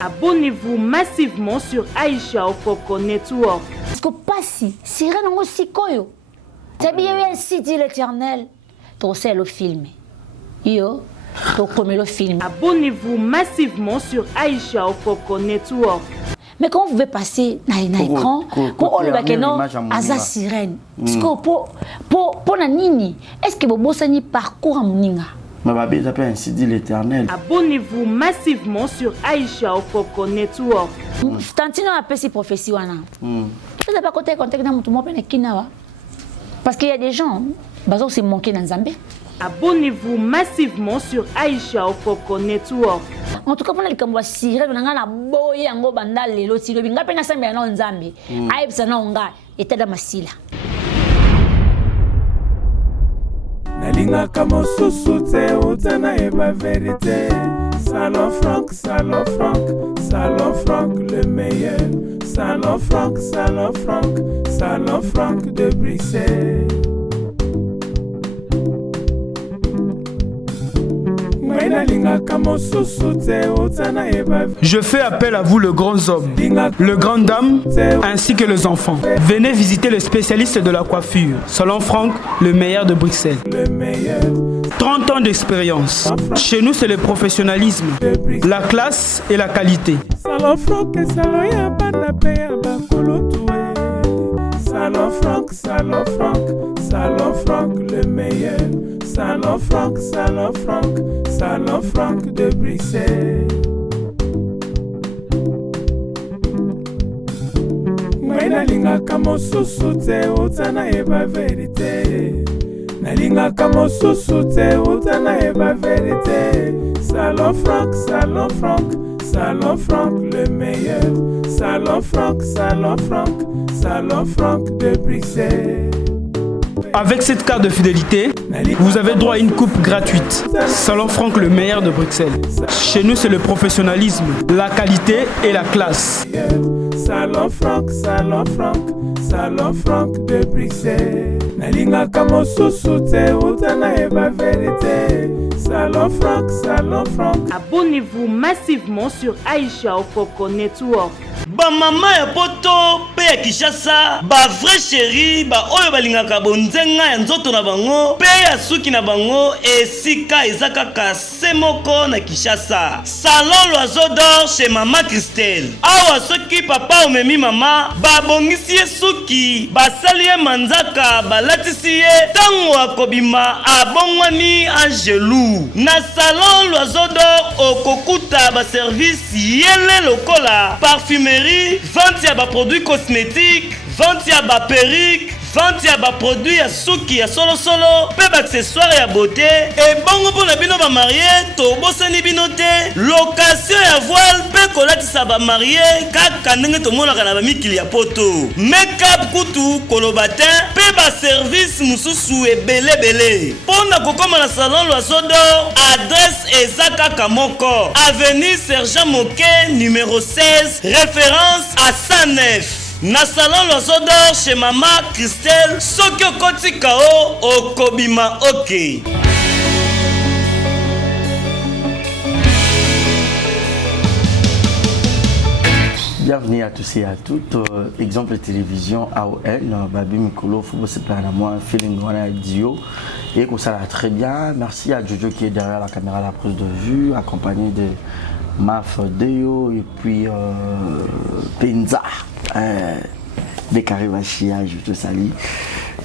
Abonnez-vous massivement sur Aïcha Okoko Network. Parce que passi, sirène en sikoyo. T'as bien eu un site l'éternel. T'as aussi le film. Yo, t'as comme le film. Abonnez-vous massivement sur Aïcha Okoko Network. Mais quand vous pouvez passer dans l'écran, quand on le voit que non, Aza sirène. Parce que pour la nini, est-ce que vous bossez parcours à Mouninga? Ma babé s'appelle ainsi dit l'éternel. Abonnez-vous massivement sur Aïcha Okoko Network. Tantino a fait prophétie wana. Je sais pas côté contexte dans tout monde kinawa. Parce qu'il y a des gens, bazo c'est manqué dans Zambie. Abonnez-vous massivement sur Aïcha Okoko Network. En tout cas, pour les Kambwa sirène, on a la boye en go bandal les lotis, le binga pena sambi na Nzambi. Aïb sana onga était dans masila. Nalinga kamo susute utana eba vérité. Salon Franck, Salon Franck, Salon Franck le meilleur. Salon Franck, Salon Franck, Salon Franck de Bruxelles. Je fais appel à vous, le grand homme, le grand dame, ainsi que les enfants. Venez visiter le spécialiste de la coiffure, Salon Franck, le meilleur de Bruxelles. 30 ans d'expérience. Chez nous, c'est le professionnalisme, la classe et la qualité. Salon Franck, Salon Franck, Salon Franck, Salon Franck, le meilleur. Salon Franck, Salon Franck, Salon Franck de Bruxelles. Nalinga kamo susute utana eba vérité. Nalinga kamo susute utana eba vérité. Salon Franck, Salon Franck, Salon Franck le meilleur. Salon Franck, Salon Franck, Salon Franck de Bruxelles. Avec cette carte de fidélité, vous avez droit à une coupe gratuite. Salon Franck, le meilleur de Bruxelles. Chez nous, c'est le professionnalisme, la qualité et la classe. Salon Franck, Salon Franck, Salon Franck de Bruxelles. Nalinga kamo susute utana eba vérité. Salon Franck, Salon Franck. Abonnez-vous massivement sur Aïcha Okoko Network. Ba mama ya poto pe ya Kishasa, ba vrai chéri, ba oyo balingaka bonzenga ya nzoto na bango, pe ya suki na bango, esika ezaka kase moko na Kishasa. Salon l'oiseau d'or chez Mama Christelle. Awa soki papa omemi mama, ba bongisi ye suki, ba sali ye manzaka, ba latisi ye tango akobima abongwani angelou. Na salon l'oiseau d'or okokuta ba service yele lokola, parfumerie, vente ya ba produits cosmétiques, vente ya ba perruque, vente ya ba produits ya suki ya solo solo, pe ba accessoires ya beauté, et bongo pour la bino ba marié, to bosani bino te, location ya voile, pe kolatisa ba marié, kaka ndenge to mona kana ba mikili ya poto, make-up kutu kolobatin, pe ba service mususu ebele bele. Pona kokoma na salon l'oiseau d'or, adresse ezaka kamoko, avenue Sergent Moquet numéro 16, référence à 109. Na salon l'oiseau d'or chez Mama Christelle, soki okoti kao okobima ok. Bienvenue à tous et à toutes. Exemple télévision AOL, Babi Mikolo, Football c'est pas à moi, feeling on a Dio. Et que ça va très bien. Merci à Jojo qui est derrière la caméra, la prise de vue, accompagné de Maf Deo et puis Penza. Des Carivachia, je te salue.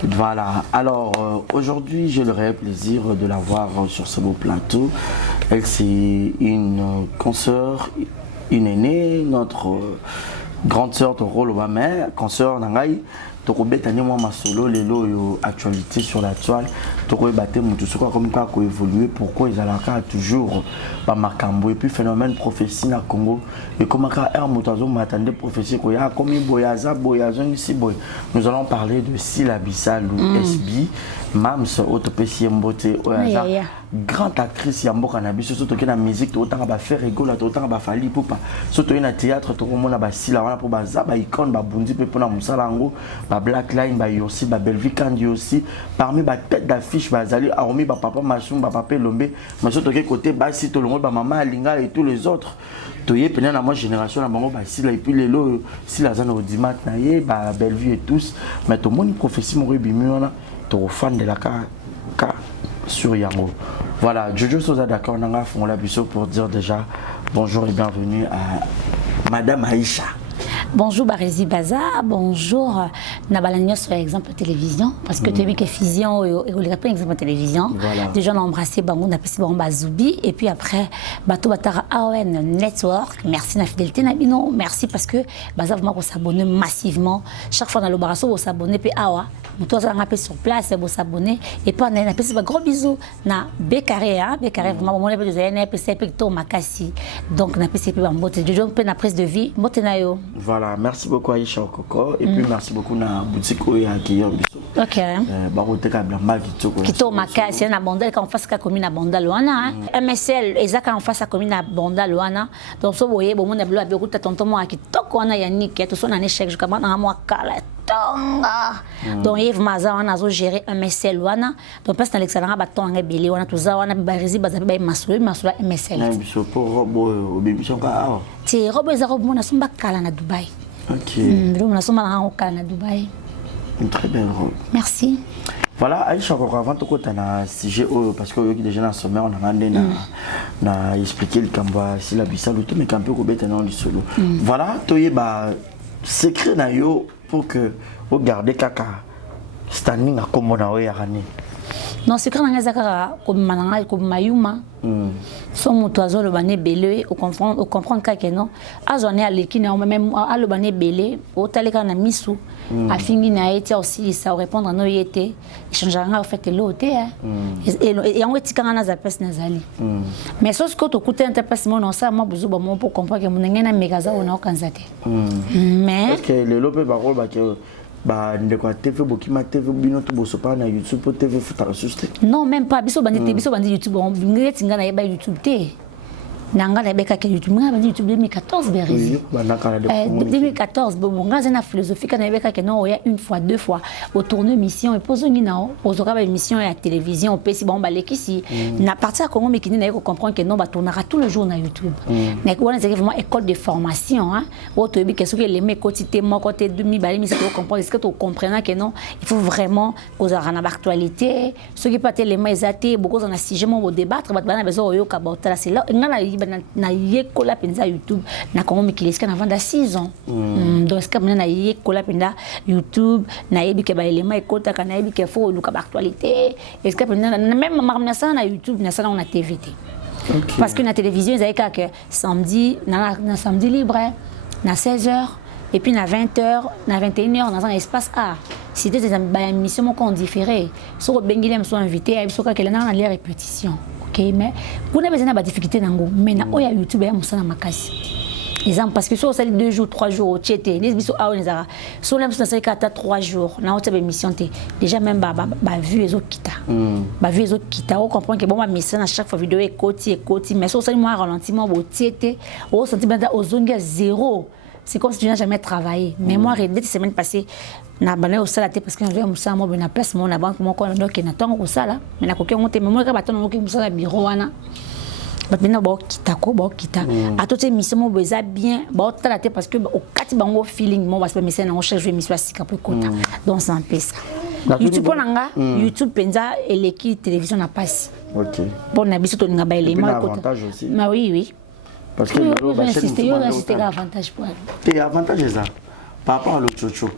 Voilà, alors aujourd'hui j'ai le réel plaisir de la voir sur ce beau plateau. Elle c'est une consoeur, une aînée, notre grande sœur de rôle ma mère, consoeur Nangai. Toko betani moi ma solo lelo yo actualité sur la toile toko baté mutu soko comme quoi ko évoluer pourquoi ils allaka toujours ba makambo et puis phénomène prophétie na Congo et comment ka er mutazo m'attendait prophétie ko ya comme boyaza ici boy nous allons parler de Sylla Bissal ou SB Mams autopécie mbote oyaza grande actrice ya mboka na biso surtout que na musique to tanga ba faire rigolo to tanga ba fali poupa surtout na théâtre to komona ba sila wana po ba za ba icône ba bundi pe pona musala ngo ba Black Line ba aussi ba Belvi Kandi aussi parmi ba tête d'affiche ba zali hormis ba papa Masum ba papa Lombe mais surtout que côté ba si to longo ba maman Alinga et tous les autres to yé pena na moi génération na bango ba sila et puis lelo sila za na audimat na yé ba Belvi et tous mais to moni prophétie mo rebimi wana to fan de la ka sur Yango. Voilà, Jojo Sosa d'accord, on a fait la biseau pour dire déjà bonjour et bienvenue à Madame Aïcha. Bonjour Barési Baza, bonjour Nabalagnos sur exemple télévision parce que tu as vu que Fusion et on les exemple télévision. Déjà on a embrassé Bango, on a passé Bango Bazoubi et puis après Bato Batara AON Network. Merci la fidélité Nabino, merci parce que Baza vraiment pour s'abonner massivement. Chaque fois dans le barasso vous s'abonner puis Awa. Nous tous on a sur place vous s'abonner et puis on a passé un gros bisou na Bécaré hein, Bécaré vraiment on a fait des années puis c'est plutôt Makassi. Donc on a passé puis Bango, Jojo peut na prise de vie, Motenayo. Voilà, merci beaucoup Aïcha Okoko et puis merci beaucoup na boutique Oya qui biso. OK. Barote ka blamba kitoko. Kito makasi na bondel quand on face ka commune na bondel wana. MSL ezaka en face à commune na bondel wana. Donc so boye bo mona blo abekuta tonton mo kitoko wana Yannick to so na échec jusqu'à maintenant moi kala tonga. Donc Yves Maza wana zo gérer MSL wana. Donc parce que Alexandra batonga belé wana to za wana barizi bazabe ba masolo MSL. Na biso pour robo obibiso ka. Ti robo za robo mona somba kala na Dubaï. OK. On a souvent kala na Dubaï. Une très belle robe. Merci. Voilà, Aïcha, avant de côté un sujet parce que déjà dans sommet on a demandé na expliquer le Kamba si la bissa le tout mais camper ko bête non du solo. Voilà, toyé ba secret na yo pour que regarder kaka standing à comme na oya rani. Non, secret na ngazaka comme mananga comme mayuma. Son motoiseau le bané belé au comprendre kaka non. Azone aleki na même à le bané belé au taleka na misu. A fini na été aussi ça répondre à nos yété échangeanga au fait l'autre et on est quand on a za pes nazali mais sauf que to coûter interprétation non ça moi besoin bon pour comprendre que mon ngena megaza on a kanzate mais est-ce que le lope ba ko ba que ba ndeko TV bokima TV bino to boso pa na YouTube TV futa ressuscité non même pas biso bandi YouTube on ngeti ngana yeba YouTube té nanga na beka ke YouTube nga bandi YouTube 2014 berezi 2014 bon nga zena philosophie kana beka ke non ya une fois deux fois au tourner mission et pose ngina ozoka ba émission ya télévision pe si bon ba lekisi na partir Congo mekini na ko comprendre que non ba tournera tout le jour na YouTube na ko wana c'est vraiment école de formation hein o to bi que ce que les mecs quotité mon côté demi ba mi c'est ko comprendre est-ce que tu comprends que non il faut vraiment cause na actualité ce qui pas les mais até beaucoup on a sujet mon débattre ba na besoin yo ka ba c'est là ngana na yekola penza YouTube na Congo mikileska na vanda 6 ans donc est-ce que na yekola penza YouTube na yebi ke ba élément ekota kana yebi ke fo luka ba actualité est-ce que même marmna ça na YouTube na ça na TVT parce que na télévision ils avaient que samedi na samedi libre na 16h et puis na 20h na 21h dans un espace A c'était des émissions qu'on différé sur bengilem sont invités sur que na les répétitions. OK mais vous n'avez pas de difficulté nango mais na oya YouTube ya musana makasi exemple parce que sur ça 2 jours 3 jours au tchété les biso a onezara sur la musana ça 3 jours na autre émission té déjà même ba vu les autres kita ba vu les autres kita on comprend que bon ma mission à chaque fois vidéo et côté mais sur ça moi ralentiment au tchété au sentiment ozonga zéro c'est comme si tu n'as jamais travaillé mais moi redette semaine passée na bana au sala té parce que j'avais musala mo na place mo na banque mo ko donc na tango au sala mais na koke monte mais moi ka baton ko musala bureau wana maintenant ba kita à toute émission mo beza bien ba tala té parce que au kati bango feeling mo parce que mission na on cherche émission sika peu kota donc ça empêche YouTube nanga YouTube penza et l'équipe télévision na passe OK bon na biso to nga ba élément avantage aussi mais oui parce que c'est avantage pour et avantage ça par rapport à le chocho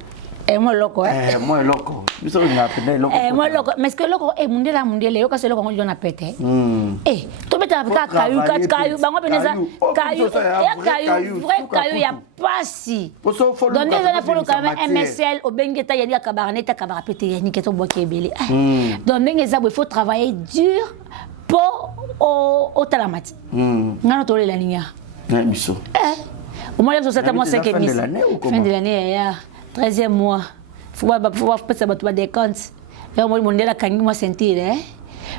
et moi loco moi loco biso nga pena loco moi loco mais ce que loco mondial yo ka se loco on a pété to beta ka kayu bango peneza kayu vrai kayu ya pasi donc les faut quand même MSL au bengeta ya dia kabarneta kabara pété ya ni keto boké belé donc ngeza il faut travailler dur pour au talamati ngana to le la ligne biso au moins ça t'a moi 5 émissions fin de l'année ya 13e mois faut pas ça va des comptes là moi mon la kangi moi sentir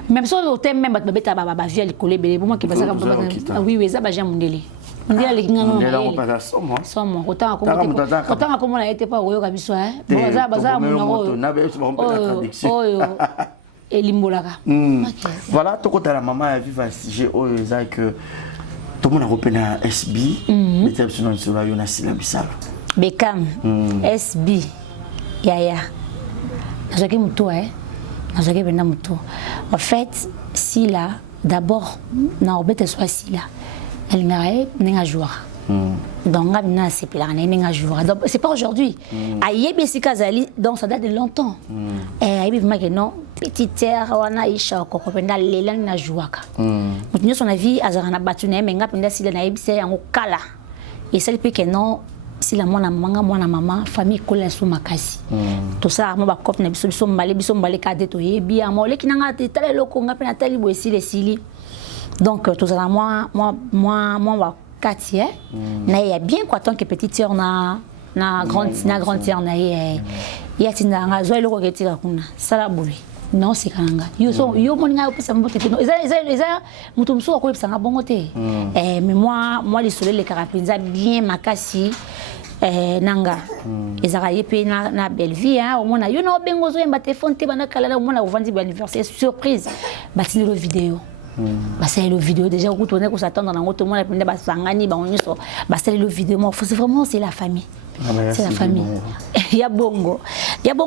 même si au thème même beta baba via l'école belé pour moi qui passe comme oui oui ça ba jamais mondeli mondeli les ngana mondeli on pas ça moi somo autant comme on a été pas oyo kabiso hein baza monaro na be so on peut la traduction et limbolaka voilà to kota la maman a vivre sujet oyo ça que tout le monde a repéré SB mais tu as besoin de la Yona Silabisalo Beckham SB Yaya nazaki muto nazaki benda muto en fait si là d'abord na obete soit si là elle n'a joueur donc ngabina sepela na joueur donc c'est pas aujourd'hui ayebi sikazali donc ça date de longtemps ayebi que non petite terre wana isha ko penda lela na jouaka mutunyo son avis azarana batune mais ngapenda si na yebi c'est en kala et ça depuis que non si la mwana maman famille kola so makasi tout ça mo ba cop na biso mbale kade to yebi amo le kinanga tele loko ngapena tali bo esili esili donc tout ça moi wa kati na ya bien quoi tant que petite sœur na grande sœur na ya tinda nga zo loko ketira kuna sala buli non c'est kananga yo moninga opesa mbote no eza mutu mso ko opesa nga bongo te mais moi les soleils les carapinza bien makasi nanga ezaka yepe na belle vie au mona yo no bengo zo yamba téléphone te bana kala na mona ovandi ba anniversaire surprise batini le vidéo basali le vidéo déjà ko tourner ko s'attendre na ngoto mona penda basangani ba onyiso basali le vidéo moi c'est vraiment c'est la famille c'est la famille ya bongo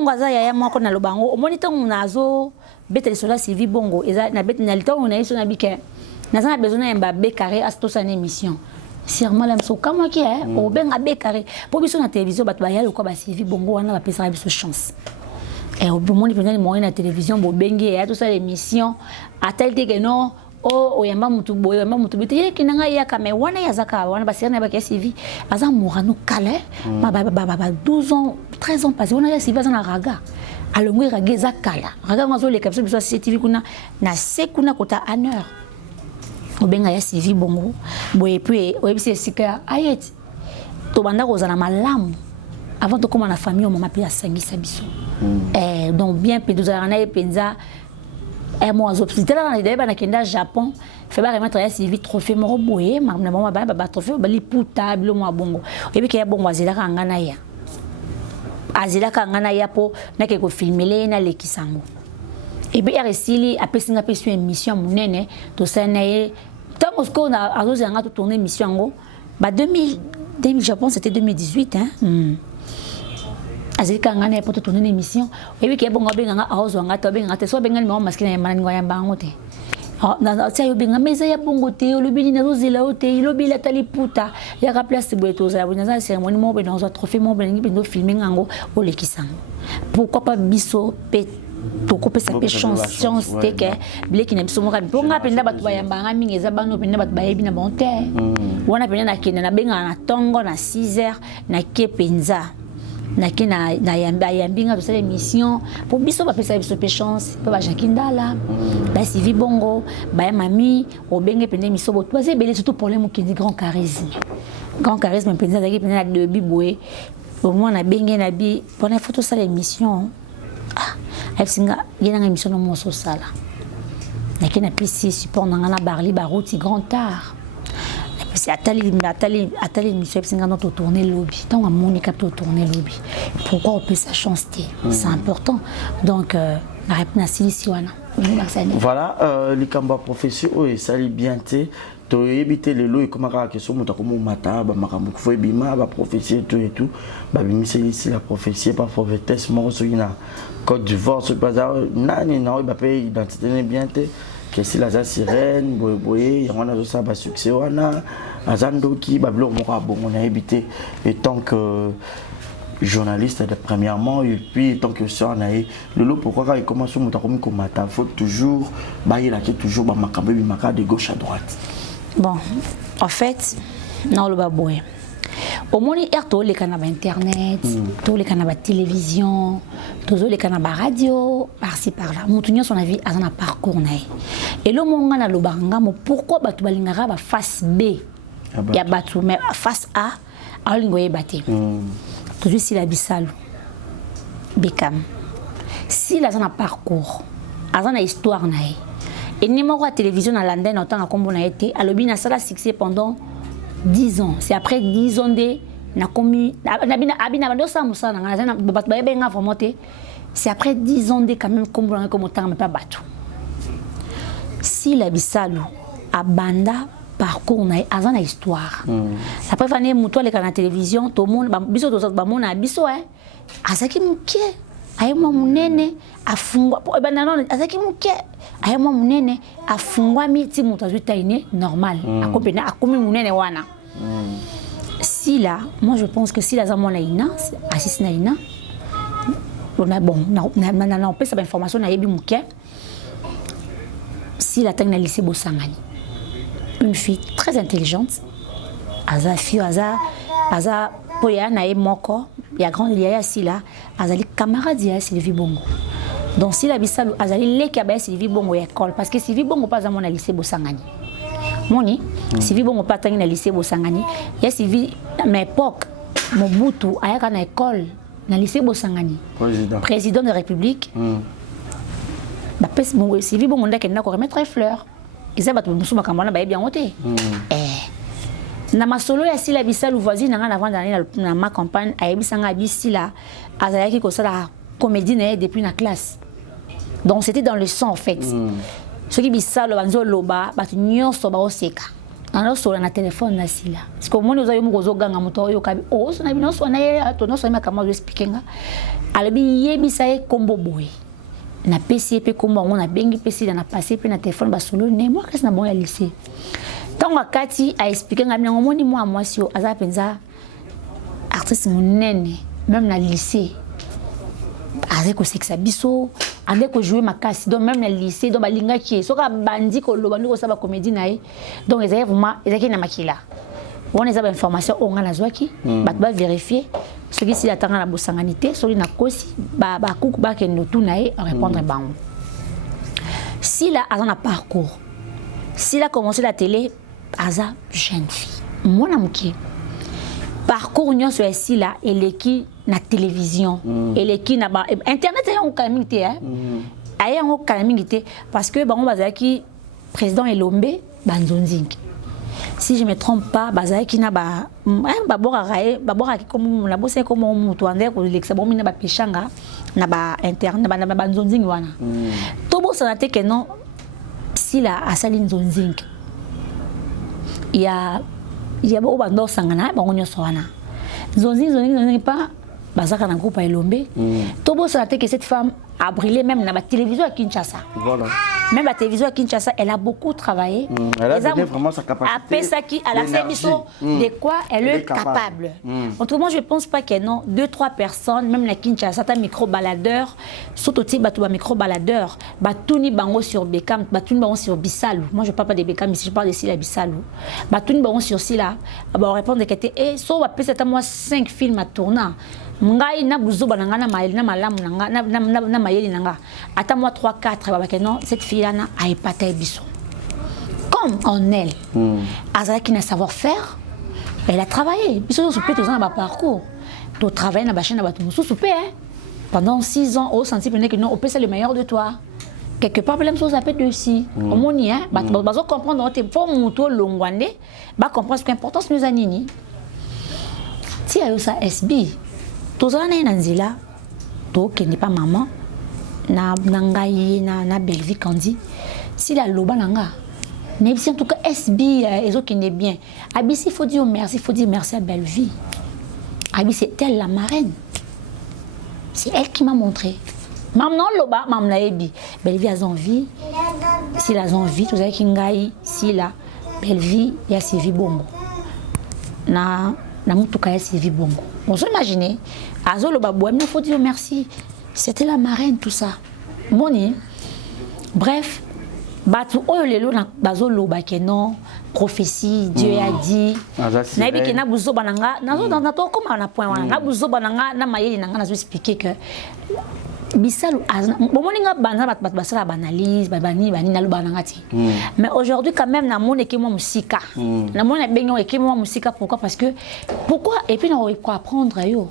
aza ya moko na lobango omoni tango nazo bete sola Sylvie bongo eza na bete na litango na iso na bike nazana besoin ya mbabe carré asto sa émission sûrement la mso kama ki o benga be carré po biso na télévision bato ba yalo ko ba Sylvie bongo wana ba pesa biso chance et au monde pendant les moyens na télévision bo bengi ya tout ça l'émission a tel que non o yamba mutu boyo yamba mutu bete kinanga ya kame wana ya zaka wana ba sirna ba ke Sylvie aza morano kale ba 12 ans 13 ans passé wana ya Sylvie za na raga alongwe raga za kala raga ngazo le kapso biso CCTV kuna na sekuna kota honneur obenga ya Sylvie bongo boye puis oyebisi sika ayet to banda kozana malamu avant de commencer la famille on m'a appelé à sangisa biso donc bien pe nous arana penza moi aux hôpitaux là on est na kenda Japon fait ba remettre ya Sylvie trophée moro boye na mama ba trophée ba li potable mo bongo oyebi ke ya bongo azela ka ngana ya po na ke ko filmer na lekisango et bien resili apesinga pesu émission munene to sanaye tant que on a azozanga to tourner émission ngo ba 2000 je pense c'était 2018 azika ngana pour tourner une émission et puis que bongo benga aozo ngata benga te so benga mama maskina yamana ngwa yamba ngote na tia yo benga meza ya bongo te lobini na zozela ote lobila tali puta ya ka place boeto za bonza cérémonie mo be dans un trophée mo bengi bindo filmer ngango o lekisango pourquoi pas biso pe toko pesa pe chance te ke bleki na biso mo ka bonga penda batu ba yamba nga mingi za bano penda batu ba yebi na bonte wana penda na kende na benga na tongo na 6h na ke penza naki na yambinga to sala émission pour biso ba pesa biso pe chance pe ba jakindala ba Sylvie bongo ba mami o benge pende émission bo to belé surtout problème qui dit grand charisme pende zaki pende na debi boé au moins na benge na bi pour na photo sala émission singa yena émission no mo so sala naki na PC support na barli ba route grand art c'est atali monsieur singa notre tourner lobby tant à Monica pour tourner lobby pourquoi on peut sa chance c'est important donc la réponse ici voilà les cambas profession et ça bien té to éviter les lois comme à question monta comme mata ba makambo faut bima ba prophétie et tout ba bimisa ici la prophétie pas prophétesse mo so ina Côte d'Ivoire ce bazar nani na ba pays identité bien té que si la sirène boye y a ça ba succès wana azandoki ba blo mo ka bon on a évité et tant que journaliste de premièrement et puis tant que ça on a le lot pourquoi quand il commence à monter comme matin faut toujours bailler là qui toujours ba makambe bi maka de gauche à droite bon en fait non le baboye au moins erto les canaux internet tous les canaux télévision tous les canaux radio par-ci par-là mutunyo son avis à un parcours nae et le monga na lo banga mo pourquoi batu balingara ba face B ya batu mais face A alingoye baté toujours si la bisalo Beckham si la zana parcours a zana histoire nae Et numéro à télévision à Londres, en tant qu'on a été, à l'objet, ça a succès pendant 10 ans. C'est après 10 ans c'est après 10 ans quand même comme on pas battu. Si la Bissalou a banda parcours na azana histoire. Après fané muto le kana télévision tout le monde biso to ba mona biso azaki muke ayemo munene afungwa non azaki muke ayemo munene afungwa miti muto azutaine normal akopena akomi munene wana. Si là, moi je pense que si la zamon na ina assist na ina on a bon on peut cette information na yebi muke. Si la tang na lycée Bosangani, une fille très intelligente, aza fille aza poya na moko ya grande liaya si là azali camarade ya Sylvie Bongo. Donc si la Bissalou azali leki ba Sylvie Bongo ya école parce que Sylvie Bongo pas à mon lycée Bosangani. Moni Sylvie Bongo pas tangi na lycée Bosangani, ya Sylvie à ma époque Mobutu ayaka na école na lycée Bosangani. Président de la République. Sylvie Bongo ndake na ko remettre fleurs. Ils avaient tout ma campagne ba bien voté. Na masolo ya Sila Bissalou voisine nga avant d'aller na ma campagne ayebisanga bisila azayaki ko sala comédie depuis la classe. Donc c'était dans le sang en fait. Ce qui Bissalou banzo loba batu nyonso ba oseka. Ana so na téléphone na Sila. Parce que moi nous ayo mugozo ganga muto yo kabi oh so na binoso na ye to no so ma kama speakinga. Alobi yebisaye kombo boy. Na PCP comme on a bengi PC na passé pe na téléphone ba solo ne moi qu'est-ce na bon ya lycée. Tant wakati a expliqué ngami ngomoni moi si aza penza artiste munene même na lycée avec ko sexa biso avec ko jouer makasi donc même na lycée donc balinga ki soka bandi ko loba ndiko saba comédie nae donc ezaya vraiment ezaki na makila on les a information on a la zwaki ba vérifier ce qui si attend la bosanganité sur na kosi ba kuku ba kendo tout nae répondre bango. Si là a un parcours, si a commencé la télé aza jeune fille moi namuki parcours union sur ici là et l'équipe na télévision et l'équipe na internet est en calamité aya en calamité parce que bango bazaki président Elombe banzonzing. Si je me trompe pas bazaki na ba babora ki comme la bosse comme mutu ande ko lexa bon mina ba peshanga na ba internet na ba banzonzing wana to bo sanate que non si la asali nzonzing il y a au bando sangana bango nyoso wana nzonzing pas bazaka na groupe Elombe to bo sanate que cette femme a brillé même dans la télévision à Kinshasa. Voilà. Même la télévision à Kinshasa, elle a beaucoup travaillé. Elle a donné vraiment sa capacité. Après ça, elle a fait de quoi elle est capable. Autrement, je ne pense pas qu'il y ait 2-3 personnes, même la Kinshasa, un micro-baladeur, surtout un micro-baladeur, Batouni Bango sur Bekam, Batouni Bango sur Bissalou. Moi, je ne parle pas de Bekam, ici je parle de Sila Bissalou. Batouni Bango sur Sila, on répond de qu'elle était, so, c'est à moi 5 films à tourner. Ngai na buzo bananga na maeli na malamu na mayeli nanga ata moi 3-4 ba non cette fille là a épaté biso comme en elle azaki na savoir faire elle a travaillé biso so peut tous na ba parcours to travailler na ba chaîne na ba tout so peut pendant 6 ans au senti que non on peut c'est le meilleur de toi quelque part problème chose ça peut aussi au moni hein ba comprendre te faut muto longwande ba comprendre ce qu'importance nous anini ti ayo ça SB tous les ans nanzila to qui n'est pas maman na ngai na Belleville Kandi si la loba nanga mais en tout cas SB les autres qui n'est bien Abisi il faut dire merci à Belleville. Abisi c'est elle la marraine, c'est elle qui m'a montré maman loba maman naebi Belleville a envie si la envie tous les qui ngai si la Belleville il y a Sylvie Bongo na mutuka ya Sylvie Bongo. On s'imagine Azolo Babouam, il faut dire merci. C'était la marraine, tout ça. Moni. Bref, Batu Oyolelo na Bazolo Bakeno, prophétie, Dieu a dit. Nabi Kena Bouzo Bananga, Nazo dans notre comme on a point. Nabuzo Bananga, Namaye, Nanga, nous expliquer que Bissalou, Bomoninga Banza, Basala banalise, Babani, Banina Lubanangati. Mais aujourd'hui, quand même, na mon équipe musika. Na mon équipe musika, pourquoi? Parce que, pourquoi? Et puis, on va apprendre, yo.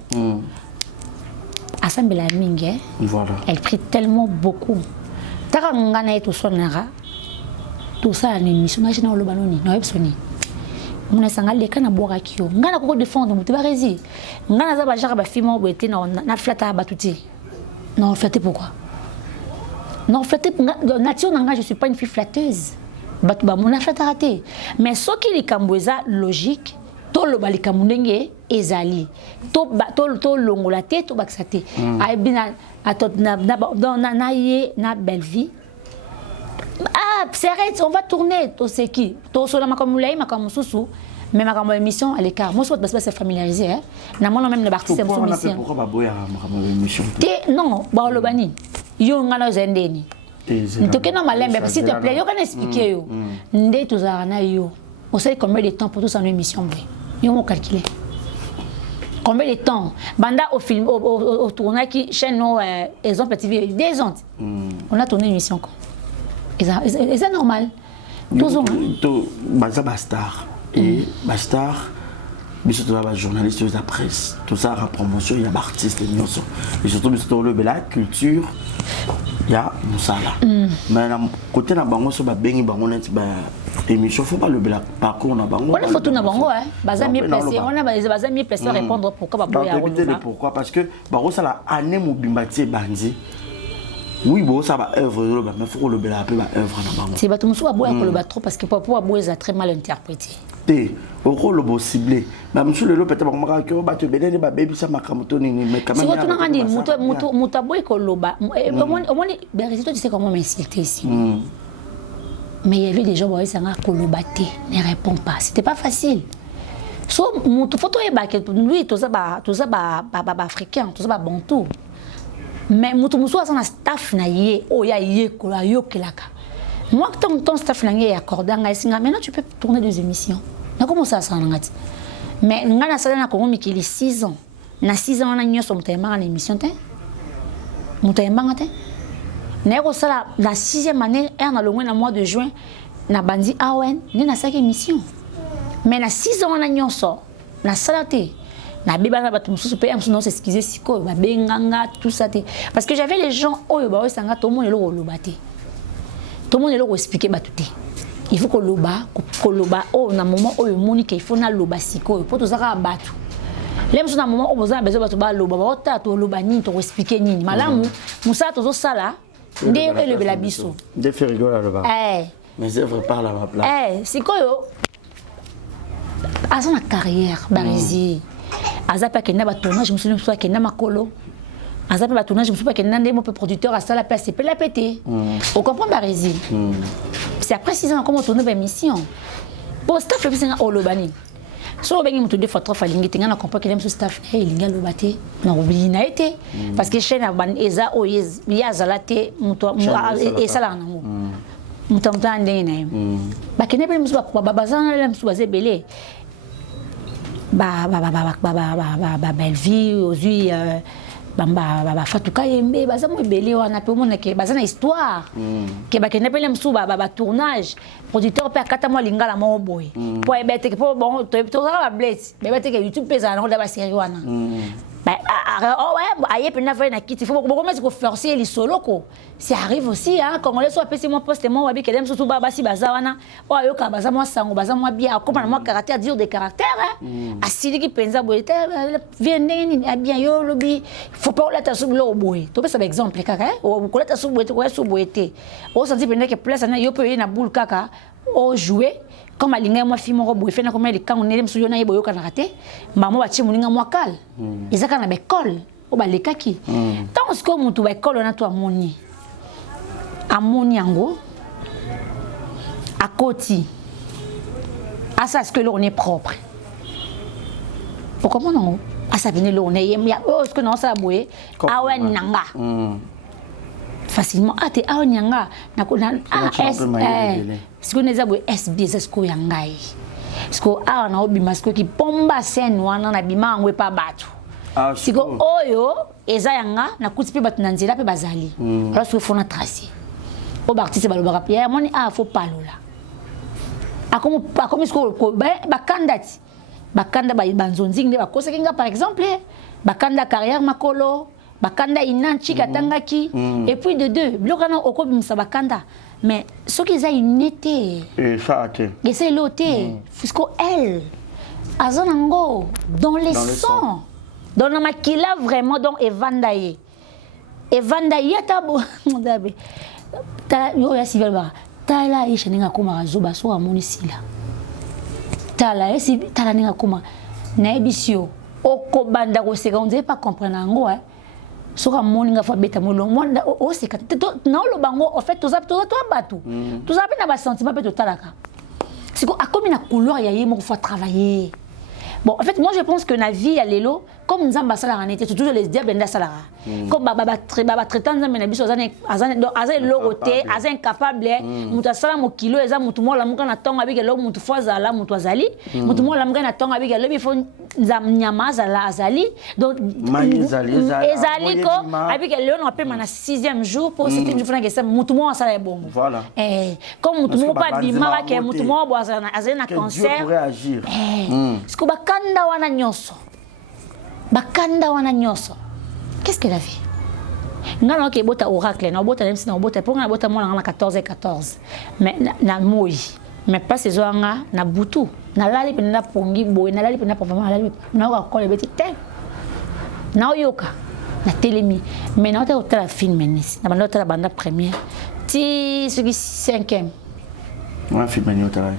Assemblée la mingue, voilà. Elle prie tellement beaucoup. Tarangana et tout son nara, tout ça une émission nationale le banoni na websoni mon sanga leka na boka kio ngana ko défendre mutu ba rési ngana za ba jara ba fimo boete na flata ba tuti non flatter pourquoi non flatter nature nanga je suis pas une fille flatteuse batu ba mon flata raté mais ce qui les kamboza logique to lo balika munenge ezali to longola te to baksate ay bina atot na ye na belle vie. Ah, c'est vrai, on va tourner, tu sais qui? Tu sais, mais ma émission à l'écart. Moi, je ne suis pas familiarisé. Moi, même le artiste, pourquoi émission? Non, le bani. Yo ngana zendeni. Ntoke na malembe, s'il te plaît, yo kan expliquer yo. Ndé tozarana yo. On sait combien de temps pour tout ça une émission vrai. Yo on calculer. Combien de temps? Banda au film au tournage qui chaîne exemple TV 2 ans. On a tourné une émission quoi. C'est normal. Baza Bastar et Bastar, mais surtout la journaliste de la presse, tout ça la promotion, il y a artistes et surtout le la culture, il y a Moussala. Mais côté na bango so ba bengi bango net ba émission faut pas le parcours na bango. On a photo na bango hein, baza mieux placé, on a baza mieux placé à répondre pourquoi ba boya. Pourquoi parce que bango ça la année mobimbati bandi. Oui, bon, ça va œuvre, mais il faut que le bel appel va œuvre dans le c'est pas tout le monde le trop parce que papa bois a très mal interprété. Té, au rôle le ciblé. Mais monsieur le lot peut-être pas que va te béné des baby ça m'a camotoné mais quand même. Si tu n'as dit mutaboué que loba, au moins tu sais comment m'insulter ici. Mais il y avait des gens qui s'en colobaté, ne répond pas. C'était pas facile. So mutu photo est baquet lui tout ça africain, tout ça bantou. Mais mutu musu asana staff na ye o ya ye ko la yo kelaka. Moi ton staff na ye accordé nga singa maintenant tu peux tourner des émissions. Na comment ça ça ngati. Mais ngana sala na Congo mikili 6 ans. Na 6 ans na nyoso mutayema na émission te. Mutayema te. Na ko sala la 6e année et na longwe na mois de juin na bandi awen ni na 5 émission. Mais na 6 ans na nyoso na sala te. Na bibana batu mususu pe amsuno s'excuser siko ba benganga tout ça parce que j'avais les gens oyo ba sanga tout le monde lo lobate tout le monde lo expliquer batuté il faut que loba oh na moment oyo monique il faut na loba siko pour tout ça batu les mususu na moment oyo besoin batu ba loba ba ota to loba ni to expliquer ni malamu musa to zo sala nde le bela biso de faire rigoler là-bas mais œuvre parle à ma place siko yo à son carrière barisi Azapa qui n'a pas tournage, je me souviens qu'il n'a pas makolo. Azapa pas tournage, je me souviens qu'il n'a pas producteur à ça la place, c'est pas la péter. On comprend la résine. C'est après 6 ans comment tourner une mission. Pour staff fait c'est un olobani. So bengi mutu de photo falingi tinga na comprend qu'il aime ce staff et il a lobate na oubli na été parce que chaîne ban eza oyez ya zalate mutu et ça là na mu. Mutu ndenge na. Ba kene pe musu ba bazana la musu bazé belé. Belle vie aux yeux Fatouka Yembe baza mo belé wana pe mona ke baza na histoire ke ba kene pele msuba tournage producteur pe akata mo lingala mo boy po ebete ke po bon to ba bless bebete ke YouTube pesa na ba série wana oh ouais aye pe na fa na kiti faut beaucoup mais ko forcer les solo ko ça arrive aussi hein quand on les soit pesi mo poste mo wabi kedem surtout ba si baza wana o ayo ka baza mo sango baza mo bien comprendre mo caractère dur de caractère hein asili ki penza boyete vient ni bien yo lobi faut pas la tasu lo boy to pesa exemple kaka o ko la tasu boyete ko su boyete o senti penda ke place na yo pe na boule kaka o jouer comme alinga moi fille moko boy fena comme les quand on est msu yo na yebo yo kana raté maman ba ti muninga moi kal ezaka na be col o ba le kaki tant ce que mutu ba col na to amoni yango à côté à ça ce que l'on est propre pourquoi non à ça venir l'on est ce que non ça boy awen nanga facilement ate nyanga na ce que nous avons SBS ce que yangai ce que na obi masko ki pomba sen wana na bima ngwe pa batu siko oyo eza yanga na kuti pe batu na nzela pe bazali alors que faut na tracer o artiste balobaka pierre moni faut palola akomo ce que ba kanda ba banzonzi nde ba kosekinga par exemple ba kanda carrière makolo bakanda inanchi katangaki et puis de deux blokana okobimisa bakanda mais ce qu'ils a unité et ça a été et c'est l'auté fisco elle azanango dans les sons dans la makila vraiment donc evandaye tabo ndabe ta yo ya sivelba tala isha ninga koma zuba so amoni sila tala esi tala ninga koma na ebisio okobanda ko seka on ne pas comprendre ngo so amoni nga fa beta molongo o seka na lo bango en fait to batu to za na ba sentiment pe to talaka siko akomi na couleur ya yemo faut travailler. Bon, en fait, moi je pense que la vie à l'élo, comme nous avons ça la réalité, c'est toujours les diables d'Inda Salara. Comme baba traitant nous avons biso azan loroté, azan incapable, muta sala mo kilo eza mutu mo la muka na tonga bige lo mutu foza la mutu azali, mutu mo la muka na tonga bige lo bifo nyama azala azali. Donc ezali ko abige le on appelle na 6e jour pour c'était une fois que ça mutu mo sala bon. Voilà. Comme mutu mo pas bimara ke mutu mo bo azana na cancer. Dieu pourrait agir. Bakanda wana nyoso. Qu'est-ce qu'elle a fait? Ngana ke bota oracle, na bota même si na bota pour na bota mo na 14 mais na moi mais pas ces oanga na butu na lali pe na pongi boy na lali pe na papa lali na ko ko le beti te na yoka na telemi mais na ta la film menis na banda ta banda première ti ce qui 5e on film ni otara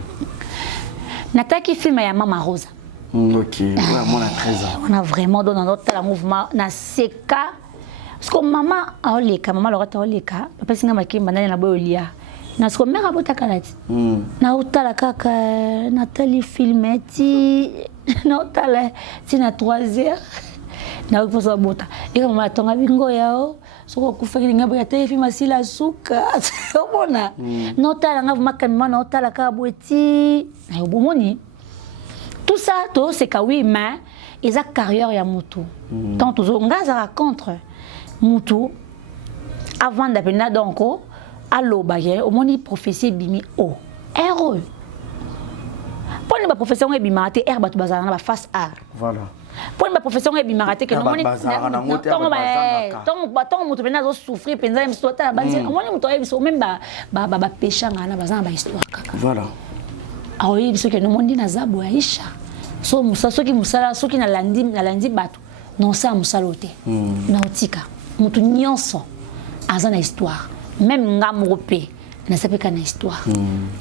na taki film ya Mama Rosa. Ok, on a 13 ans. On a vraiment donné notre mouvement na seka parce que maman a oleka maman lorata oleka papa singa makimba na boyolia na sko mera bota kalati na utala kaka Nathalie filmeti na utala tina 3h na uposa bota ika mama tonga bingo yao soko kufaki ngabo ya tefi masila suka obona na utala ngavu makamima na utala ka bweti na obomoni. Tout ça, tout c'est que oui, mais ils ont carrière ya mutu. Tant tous on gaza contre mutu avant d'appeler donc allo bagé au moni prophétie bimi o héros. Pour les profession et bimaraté herbe tu bazana ba face art. Voilà. Pour les profession et bimaraté que non moni tant mutu bena zo souffrir penza même soit ta banzi moni mutu biso même ba pécha ngana bazana ba histoire kaka. Voilà. Ah oui, parce que nous monde na zabu Aisha. So musa soki musala soki na landi batu. Non ça musalote. Na otika. Mutu nyonso azana histoire. Même ngamope na sapeka na histoire.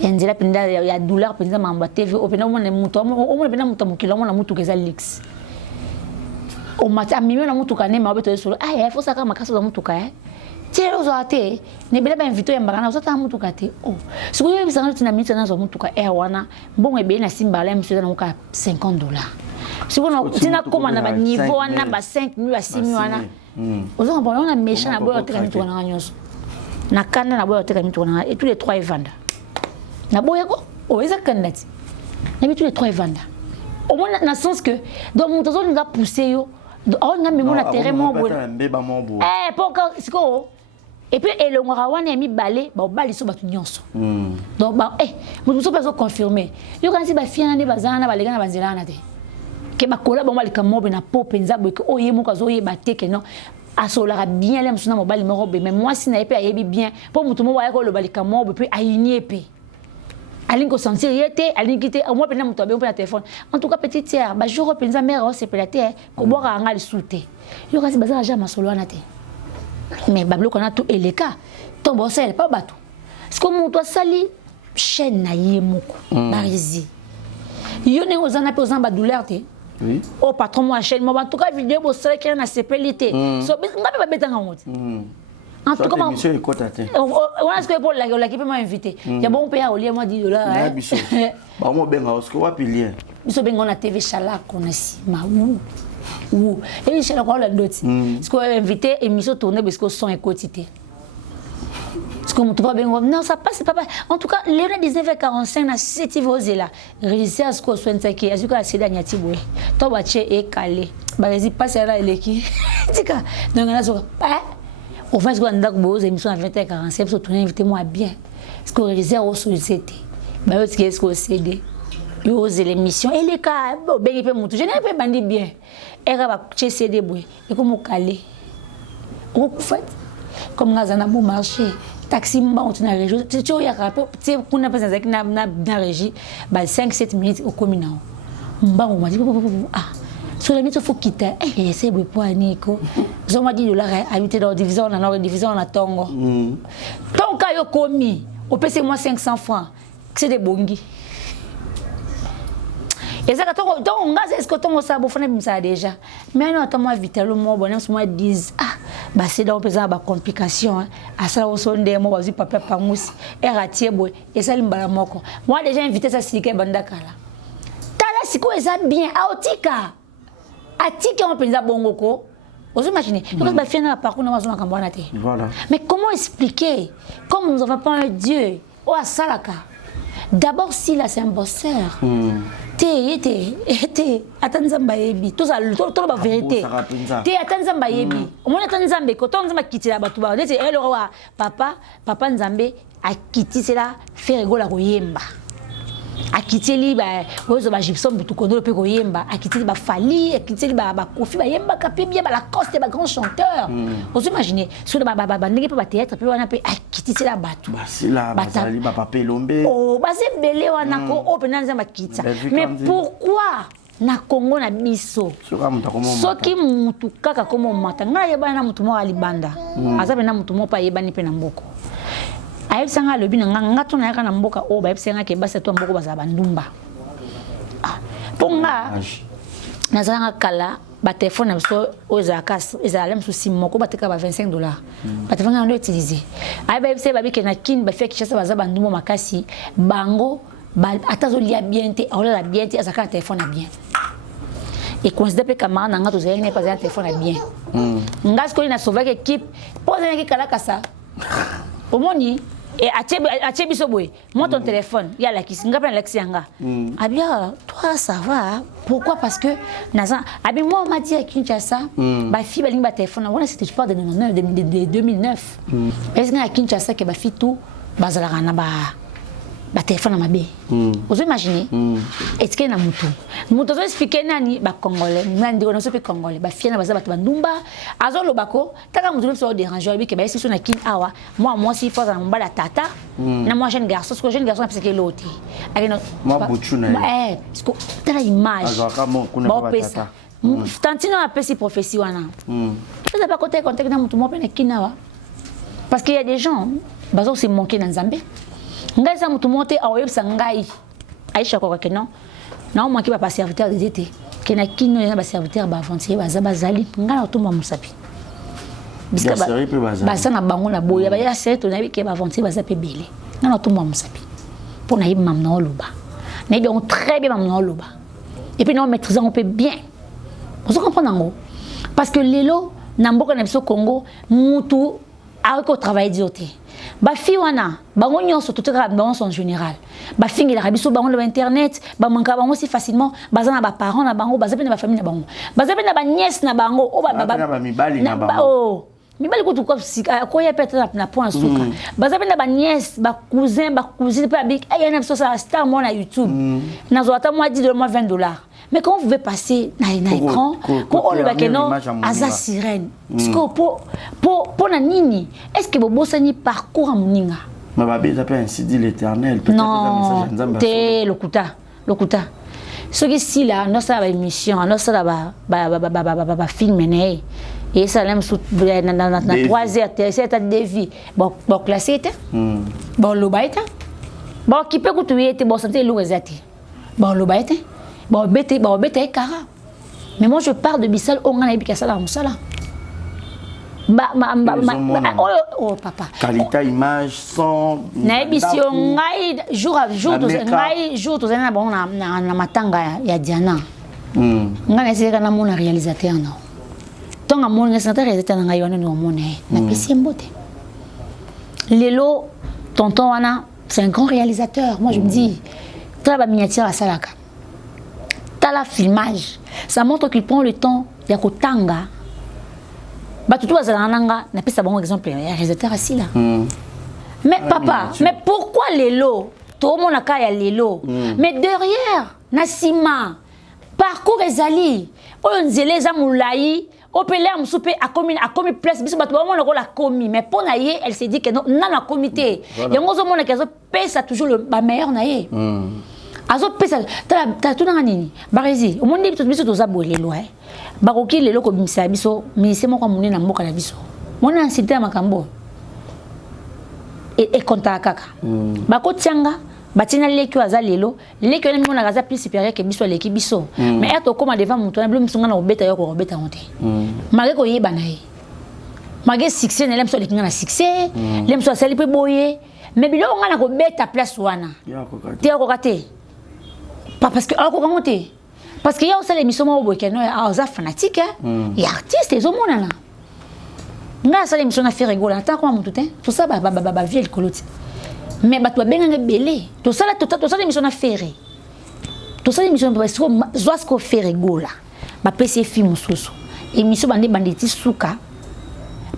Yandela pinda ya douleur pinda mamba TV opena mo na mutu o pena mutu mukilo mo na mutu keza lix. O mata mimi na mutu kanema obeto solo. Ah, il faut ça ka makaso za mutu ka tiens aux athées ne bela ba invité ya mbakana uzata mutu kate oh siko yo bisanga tina minute na zo mutu ka wana bon ebe na simbala mso na muka $50 siko na tina koma na ba niveau na ba 5,000 à 6,000 wana ozo bon on a méchant na boyo tika mitu na nyoso na kanda na boyo tika mitu na et tous les trois evanda na boyo ko o eza kandati na tous les trois evanda au moins na sens que donc mutu zo nga pousser yo on a même na terrain mon bon pour siko. Et puis le ngarawana mi balé ba bali so batu nyonso donc ba mutu so pas confirmer yo quand si ba fiana ne bazana ba legana banzelana te ke ba kola ba mali kamobe na pop nzabo ke oyemo kazo ye bateke non asola bien les musuna mobali me robe mais moi si na epé ayebi bien pour mutu mo ba ko le bali kamobe puis ayini epé alingo sentir yete alingité moi pena mutu ba téléphone en tout cas petite sœur ba jour penza mère o sepelate ko boka nga le souté yo quand si bazana jamais solo na te. Mais bablo qu'on a tout et les cas tombe ça pas bateau parce que mon toi sali chaîne na yemoko barizi yo ne ozana pe ozamba douleur te oui au patron moi chaîne moi en tout cas vidéo bo sala qui na sepelité so ngabe ba betanga ngoti en tout cas monsieur est cotaté on a ce que pour la qui peut m'inviter ya bon payer au lieu moi $10 hein biso ba mo benga parce que wapi lien biso benga na TV chala kona si ma ou et je la crois la doti parce qu'on invité émission tournée parce que son est quotidien parce que mon pas bien non ça passe pas en tout cas les 19h45 na 7 vosé là réussir à ce qu'on soit inquiet à ce que la céda nyati boy to ba che et calé ba les passer là eleki tika donc là so au fait qu'on a beau émission à 20h45 parce que tourner invité moi bien parce que réussir au société ba ce que cédé yo l'émission et les cas ben il peut monter je n'ai pas bandi bien era ba che cédé boy et comme calé au fait comme dans un bon marché taxi mba on na région tu y a rapport tu qu'on a pas na régie bah 5-7 minutes au communal mba on m'a dit ah sur la minute faut quitter et c'est beau pour Nico je m'a dit $, habiter dans division na nord division na tongo ton cas yo commis au PC moi 500 francs c'est des bongi et ça quand on gaz est-ce que ton ça bon fane ça déjà mais non tant moi vite le mot bon moi disent ah bah c'est donc pesant ba complication à ça on sonde moi vas-y papa pamusi et ratie boy et ça limbala moko moi déjà invité ça sike bandakala tala siko eza bien aotika atika on penza bongoko vous imaginez donc bah faire na parcours na mazo makambana te voilà mais comment expliquer comme nous avons pas un Dieu ou à salaka d'abord si là c'est un bosseur te atanzamba yebi to ba vérité te atanzamba yebi o mona atanzamba ko to nzamba kitila batu ba ndete elo wa papa nzambe akitisela faire gola koyemba akiteli ba ozo ba gypsum butu kondo pe koyemba akiteli ba fali akiteli ba kofi ba yemba kapi bien ba la coste ba grand chanteur vous imaginez sur ba ndenge pa théâtre pe wana pe akitisela batu ba sila ba zali ba papa Lombe oh ba se belé wana ko open nzamba kitsa mais pourquoi na Congo na biso soki mutu kaka komo mata ngala yeba na mutu mo alibanda azabe na mutu mo pa yebani pe na mboko ayeb sanga lobi nga tona yaka na mboka o ba yebsenga ke basa to mboko baza bandumba ponga nazanga kala ba téléphone na so oza kas ezala mso sim moko bateka ba $25 ba téléphone ndo utiliser ayeb yebse ba bike na kin ba feki chasa baza bandumba makasi bango atazo lia bien te ola la bien te azaka téléphone na bien et considère que camarade nga to zayene pas un téléphone na bien ngas ko ina sauver équipe pose na kala kasa omoni et achebi soboy moi ton téléphone il y a la kisi ngapa na yanga ah bien toi ça va pourquoi parce que naza abi moi on m'a dit à Kinshasa ba fille ba linga téléphone on c'était je parle de 2009 est-ce que à Kinshasa que ba fille tout bazala na ba téléphone na mabe vous imaginez est-ce que na mutu zo expliquer nani ba congolais nani on se fait congolais ba fille na baza batu bandumba azo lobako taka mutu so déranger bi ke ba esi so na kin awa moi si faut na mbala tata na moi jeune garçon parce que jeune garçon parce que l'autre akino moi butu na parce que tala image ba pesa tantino a pesi prophétie wana ça pas côté contexte na mutu mo pe na kinawa parce qu'il y a des gens bazo se manquer dans Zambie ngai sa mutu monte aoyebsa ngai aisha kwa keno na o manki ba serviteur des été kena kino na ba serviteur ba aventier baza bazali ngala otumba musapi biska ba sana bango na boya ba ya seto na bike ba aventier baza pe belé ngala otumba musapi pour na yib mamna oluba na yib on très bien mamna oluba et puis nous maîtriser on peut bien vous comprenez ngo parce que lelo na mboka na biso Congo mutu a ko travailler dioté ba fi wana bango nyonso tout ka bango en général ba fingi la rabiso bango le internet ba manka bango si facilement bazana ba parents na bango bazape na ba famille na bango bazape na ba nièce na bango o ba mibali na bango oh mibali ko tuko ko ya peut-être na point suka bazape na ba nièce ba cousin ba cousine pa big ay na so ça star mo na YouTube na zo ata moi $10 moi $20 mais quand vous pouvez passer na écran pour le bakeno aza sirène parce que pour na nini est-ce que bobo sani parcours amuninga ma babé ça peut ainsi dit l'Éternel peut-être un message nzamba te lokuta ce qui si là non ça ba émission non ça ba film né et ça l'aime sous na 3 heures c'est à dévi bon classé était bon lo baita bon qui peut coutuer était bon santé lo ezati bon lo baita bon bête kara mais moi je parle de Bissal on a ebika sala musala oh papa qualité image son na émission ngai jour à jour ngai jour to na bon na matanga ya Diana ngai c'est na mon réalisateur non tant à mon réalisateur ngai wana no mon na pesi mbote lelo tonton wana c'est un grand réalisateur moi je me dis toi ba miniature à salaka la filmage ça montre qu'il prend le temps ya kotanga ba tout bazalanga na pesa bon exemple ya réalisateur assis là mais papa mais pourquoi lelo tout le monde a kaya lelo mais derrière na sima parcours ezali oyo nzele za mulai Opelé am soupé a commis place biso bato ba mona la commis mais pour naie elle s'est dit que non na comité yango zo mona kezo pesa toujours le meilleur naie azo pesa ta tout na nini barezi o monde biso to za bolelo ba ko ki lelo ko bimisa biso ministre moko munene na mboka na biso mona en cité makambo et konta kaka ba ko tianga batina leki aza lelo leki na mona gaza plus supérieur que biso leki biso mais eto koma devant mutu na biso ngana obeta yo ko obeta honte mage ko yeba na ye mage succès na lemso leki ngana succès lemso sali pe boye mais bilo ngana ko beta place wana te ko kate pas parce que ko ngamote parce que ya osala émission mo boye keno aza fanatique et artiste ezo mona na nga sala émission na faire rigoler tant ko mutu te tout ça ba vie le coloti mais bato benga belé to sala émission na ferré to sala émission parce que zoasko ferré gola ba pc film soso émission banditi suka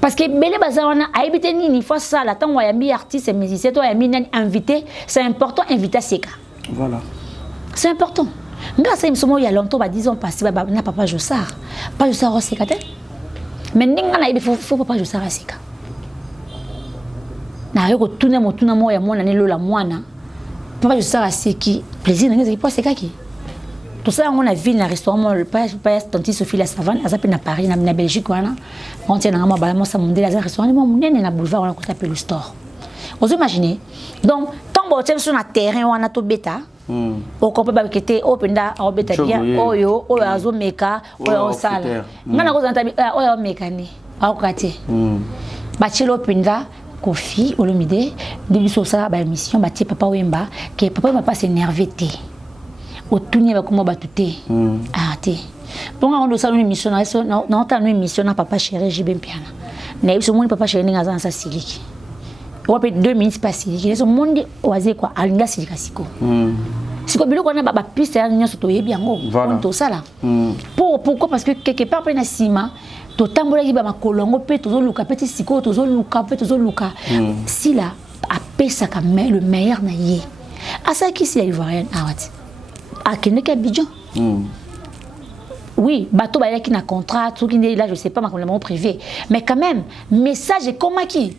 parce que belé bazawana aibité nini fois ça la tango ya mi artiste et musicien to ya mi invité c'est important inviter seka voilà c'est important nga ça émission il y a longtemps ba 10 ans passé ba na papa Jossar pas Jossar au seka mais ninga na il faut papa Jossar à seka na yoko tuna mo ya mwana ne lola mwana papa je sala seki plaisir ngeze pas c'est kaki tout ça on a vu na restaurant le pas tanti Sophie la Savane azape na Paris na Belgique wana on tient na ba mo sa mondela za restaurant mo munene na boulevard wana ko s'appelle le store vous imaginez donc tant bo tient sur na terrain wana to beta o ko pa kete openda o beta bien oyo azo meka oyo sala ngana ko zanta oyo meka ni a ko kate ba chilo pinda Kofi Olomide début sur ça ba émission bâti papa Wemba que papa m'a pas s'énervé té otunia ba comment batuté arrêté donc on doit ça une émission non ta une émission na papa chéri JB Piana na biso mon papa chéri ngaza sa siliki ou après 2 minutes pas siliki so monde oaze quoi alinga silika siko siko biloko na ba piste ya nyoso to yebi yango on to ça là pourquoi parce que quelque part pe na sima to tambola ki ba makolongo pe tozo luka petit siko tozo luka si là a pesa ka le meilleur na yé asa ki si ivoirienne arati a kene ka Abidjan oui bateau ba ki na contrat tout qui là je sais pas ma privé mais quand même message est comme qui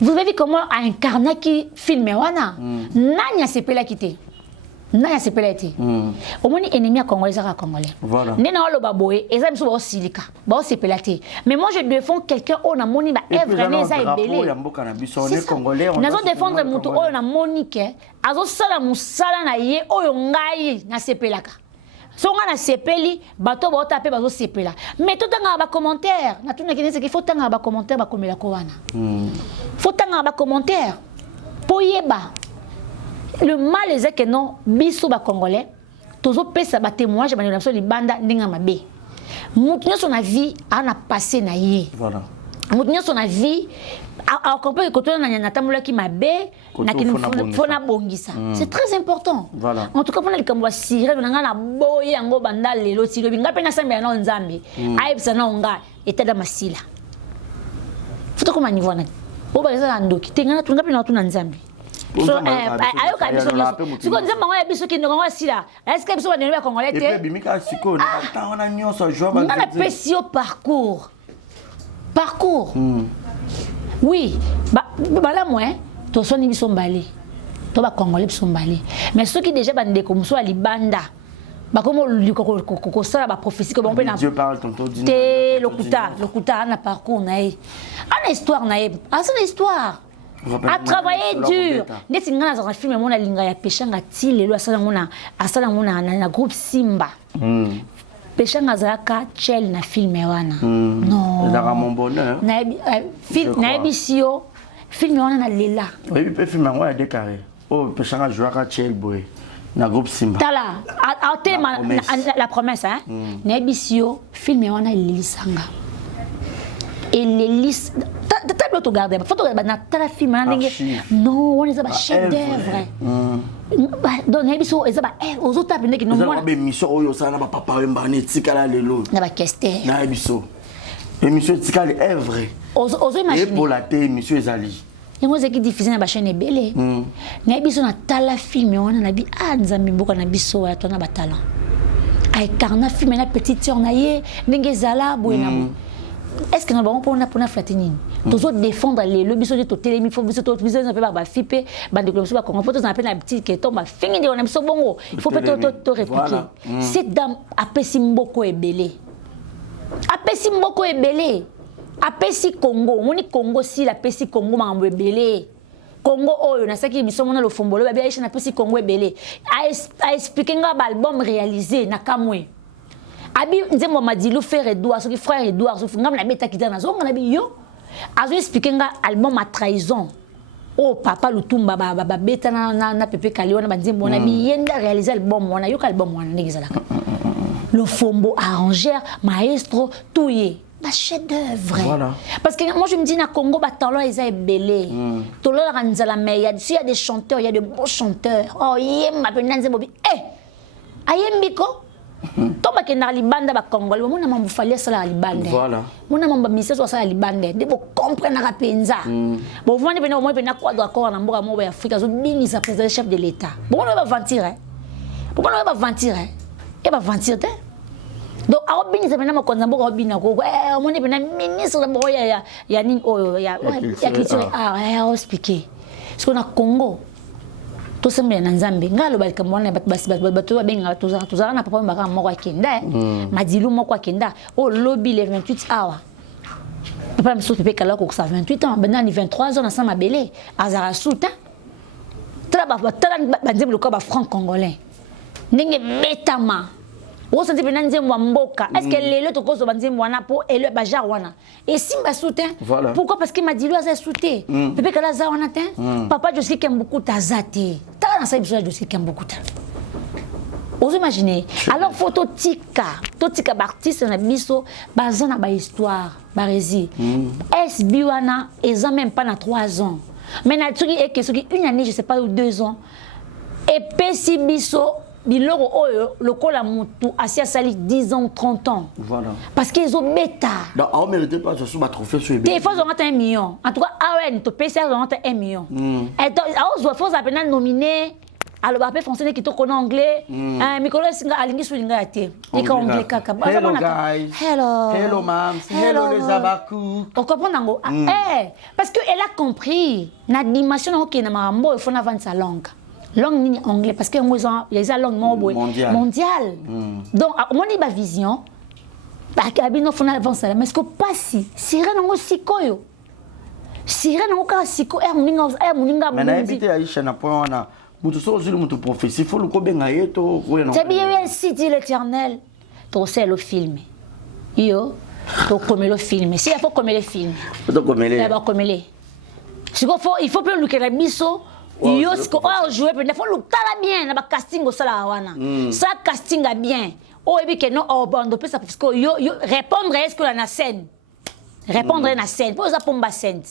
vous avez vu comment a incarné qui filmé wana nanya sepela kité naya sepela été au moins ennemi à congolais à congolais voilà nena lo baboé et ça me so silika ba sepela té mais moi je défends quelqu'un on a moni ba evre neza ebelé nazo défendre mutu on a monique azo sala musala na ye oyo ngai na sepelaka songa na sepeli bato ba taper bazo sepela mais tout tanga ba commentaire na tout na kinese qu'il faut tanga ba commentaire ba komela ko wana faut tanga ba commentaire poyeba le mal est que non biso ba congolais tozo pesa ba témoignage ba nation libanda ndinga mabe mutunyo son vie ana passé na ye voilà mutunyo son vie a comprendre que toi na tamula ki mabe na ki fona bongisa c'est très important voilà en tout cas pona likambo sire na ngana boye yango banda lelo tilo binga pe na sambe na nzambe aibsa na nga etada masila futo koma niveau na o ba za ndoki tengana tunga pe na tuna nzambe so ayo ka biso siko nzamba ngwa biso ki ndongo sila est-ce que biso ba nelo ba congolais te et puis bimika siko na ta ona nyonso joa ba na pesio parcours oui bala moi to soni biso mbali to ba congolais biso mbali mais ceux qui déjà ba ndeko muso ali banda ba komo ko sala ba prophétie ko bon pe na Dieu parle tonto dit te lokuta na parcours na e ana histoire na e asa na histoire a travailler dur neti ngana za film mona linga ya peshanga ti lelo asala mona na groupe Simba peshanga zaka chel na film wana non la mon bonheur na film na ebisio film wana na lela oui pe film ngwa de carré oh peshanga jouera chel boy na groupe Simba tala a tema la promesse hein na ebisio film wana lilisanga et l'hélice t'as tu garder faut regarder na tala film non on est ça chef d'œuvre donc ebiso eza ba aux autres tapene ki no mona ba mission oyo sana ba papa Wemba ne tikala lelo na ba keste na ebiso émission tikala est vrai aux imaginer et pour la télé émission ezali yango zeki diffusé na ba chaîne ebele na ebiso na tala film wana na bi nzambe mboka na biso ya tona ba talent ay karna film na petite sœur na ye ndenge zala boye na est-ce que nous avons pour flatter nini toujours défendre les lobbies sur les télémi faut biso to biso na pe ba fipe ba de club ba kongo photos na pe na petit que tombe fini de on a biso bongo il faut peut te répliquer cette dame apesi mboko ebele apesi Congo moni Congo si la pesi Congo mambo ebele Congo oyo na saki biso mona lo fombolo ba biaisha na pesi Congo ebele a expliquer nga ba album réalisé na kamwe abi nzembo madilu frère Edouard soki frère Edouard soki ngam na beta kitana zonga na bi yo azo expliquer nga album à trahison oh papa Lutumba ba beta na pepe kali wana banzembo na bi yenda réaliser album wana yo ka album wana ndezala le fombo arrangeur maestro tout y bah chef d'œuvre voilà. Parce que moi je me dis na Congo ba talent ils a belé to la ranzala mais il y a des chanteurs il y a de beaux chanteurs oh yem ma penanze bobi ayembiko tomba ke na libanda ba Congolais mona mambu fallait ça la libanda voilà mona mambu mission so ça la libanda de bo comprendre na penza bon vous venez au moins pena quoi d'accord na mboka mo ba Afrique zo bini sa président chef de l'état bon on va mentir pourquoi on va mentir et va mentir donc a bini sa pena makonza mboka bina ko on est pena ministre de boya ya nini oyo ya culture expliquer ce qu'on a Congo to sembe na nzambe ngalo balika mwana basi bato babenga tozara na papa mbaka moko akenda madilu moko akenda o lobby les 28 hours papa mso pepe kala ko sa 28 ans bana ni 23 ans na sama belé azara souta tala banzembo ko ba franc congolais ndenge betama o senti bena nzembo mboka est-ce que lelo to ko so banzembo wana po ele bajar wana et simba soutien pourquoi parce que madilu aza soutien pepe kala za wana te papa je sais qu'il aime beaucoup tazati dans sa émission je sais qu'il aime beaucoup ta vous imaginez alors photo tika artiste na biso bazana ba histoire ba rési SB wana ils ont même pas na 3 ans mais na truc et que une année je sais pas ou 2 ans et pesi biso biloro oyo lokola mutu asia sali 10 ans 30 ans voilà parce qu'ils ont bêta donc on mérite pas ce soit trophée sur des fois on a 1 million en tout cas AON to PC on a 1 million et donc on faut appeler nominé alors ba pe français qui to connaît anglais mikolo singa alingi sulinga ate et quand anglais kaka hello guys hello ma'am hello les abakou on comprend nango parce que elle a compris na dimension OK na mambo il faut na vendre sa langue nini anglais parce que il y a langue mondiale donc on a une vision ba kabino fona avance mais ce que passi sira nango sikoyo ka siko muninga mais na éviter Aisha na point wana mutu so zulu mutu prophétie faut le ko benga yeto ko yana c'est bien si dit l'Éternel to c'est le film yo to comme le film si il faut comme le film to comme le ba comme le il faut plus le biso yo siko jouer il faut le tala bien na ba casting au sala wana ça casting a bien oh et que non oh bon parce que yo répondre est-ce que la scène répondre na scène pour ça pomba scène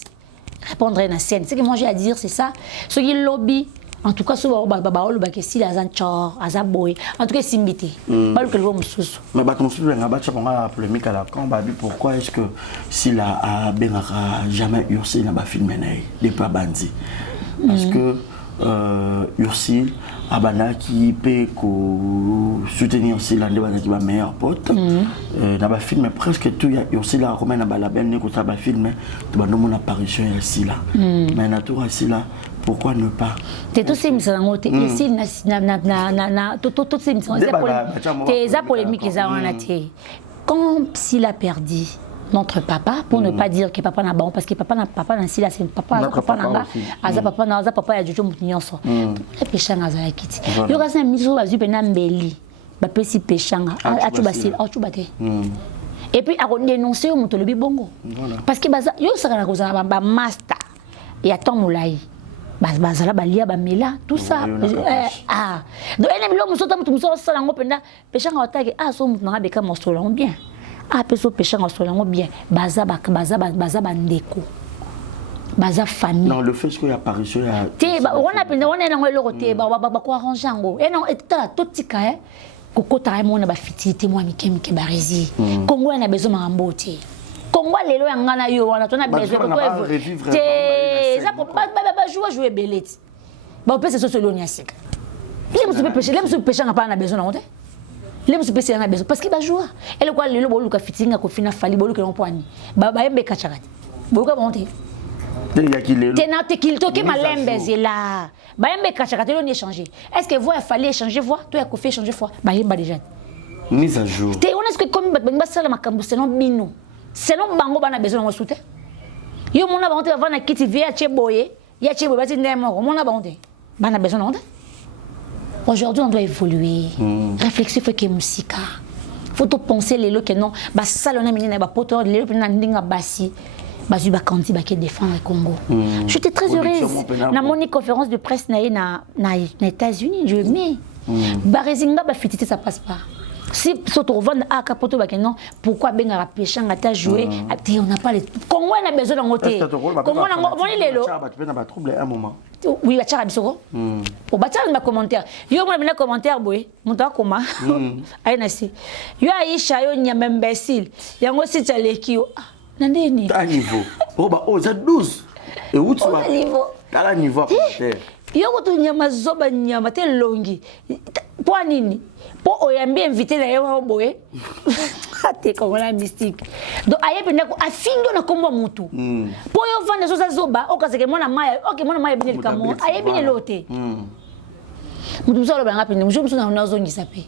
répondre na scène ce que moi j'ai à dire c'est ça ce qui lobby en tout cas so ba olo ba ke si la zanchor azaboy en tout cas simbité ba le que le mususu mais ba mususu nga ba tcha nga polémique à la quand ba pourquoi est-ce que si la benga jamais ursi na ba filmer nay des pas bandi parce que ursi abana qui peut soutenir aussi l'un des meilleurs potes na ba film presque tout ya ursi la comme na ba label ne ko ta ba film to ba no mon apparition ici là mais na tour ici là pourquoi ne pas c'est tout ces misango ici na tout ces misango c'est polémique ils ont été quand s'il a perdu notre papa pour ne pas dire que papa n'a bon parce que papa n'a si là c'est papa n'a aza papa ya jojo mutinyoso le péchanga za yakiti yo kasi miso bazu pena mbeli ba pesi péchanga atubasil atubate et puis a dénoncer au mutolobi bongo parce que baza yo saka na ba master et attend moulai bazala balia bamela tout ça donc ene bilo musota mutu muso sala ngo penda péchanga otake so mutu na beka mosolo bien peso péchanga solango bien baza bandeko baza famille non le fait que y apparition ya on a nango eloko te ba ko arranger ngo et non etala totika kokota mona ba fitité moi mike barezi Congo na besoin mambo te Congo lelo yanga na yo wana tona besoin ko revivre te ça ba jouer beleti ba pese so solo ni asika les musu péché na pas na besoin na honte Les gens se na besoin parce qu'il va jouer. Et le quoi le bolu ka fitinga ko fina fali bolu ke non poani. Ba yembe kachakati. Bolu ka monter. Tena te qu'il toque malembe là. Ba yembe kachakati on échanger. Est-ce que vous il fallait échanger voix? Toi ko fait échanger voix. Ba yemba déjà. Mise à jour. Te on est-ce que comme ba sala makambo selon bino. Selon bango bana besoin de soutien. Yo mona ba monter avant na kiti via cheboye. Ya cheboye ba tindemo. Mona ba monter. Bana besoin de Aujourd'hui, on doit évoluer. Réflexion fait que musique. Faut penser les lots que non. Bah ça on a mis na poto les lots na ndinga basi. Bah tu vas candidat bah qui défendre le Congo. J'étais très heureuse. Na mon conférence de presse na États-Unis, je mets. Bah résinga bah fitité ça passe pas. Si surtout vendre à capoto bah non pourquoi ben à pêcher à ta jouer on n'a pas les Congo on a besoin d'en côté. Comment on les lots. Trouble un moment. Oui, va tchara bisoko. O ba tchara ma commentaire. Yo mo na commentaire boy. Monta koma. Ai na si. Yo Aisha yo nyama imbécile. Yango si tchaleki yo. Nandeni. Ta niveau. O ba o za 12. Et où tu vas? Niveau. Ta niveau commentaire. Yo ko tu nyama zoba nyama te longi. Po nini? Po oyambi invité na yo boy. Ate comme la mystique. Donc aye penda ko afindo na kombo mutu. Po yo vanda zo zoba o kaseke mona maya, OK mona maya bini kamo, aye bini lote. Mutu so lo banga penda, mutu so na zo ngisa pe.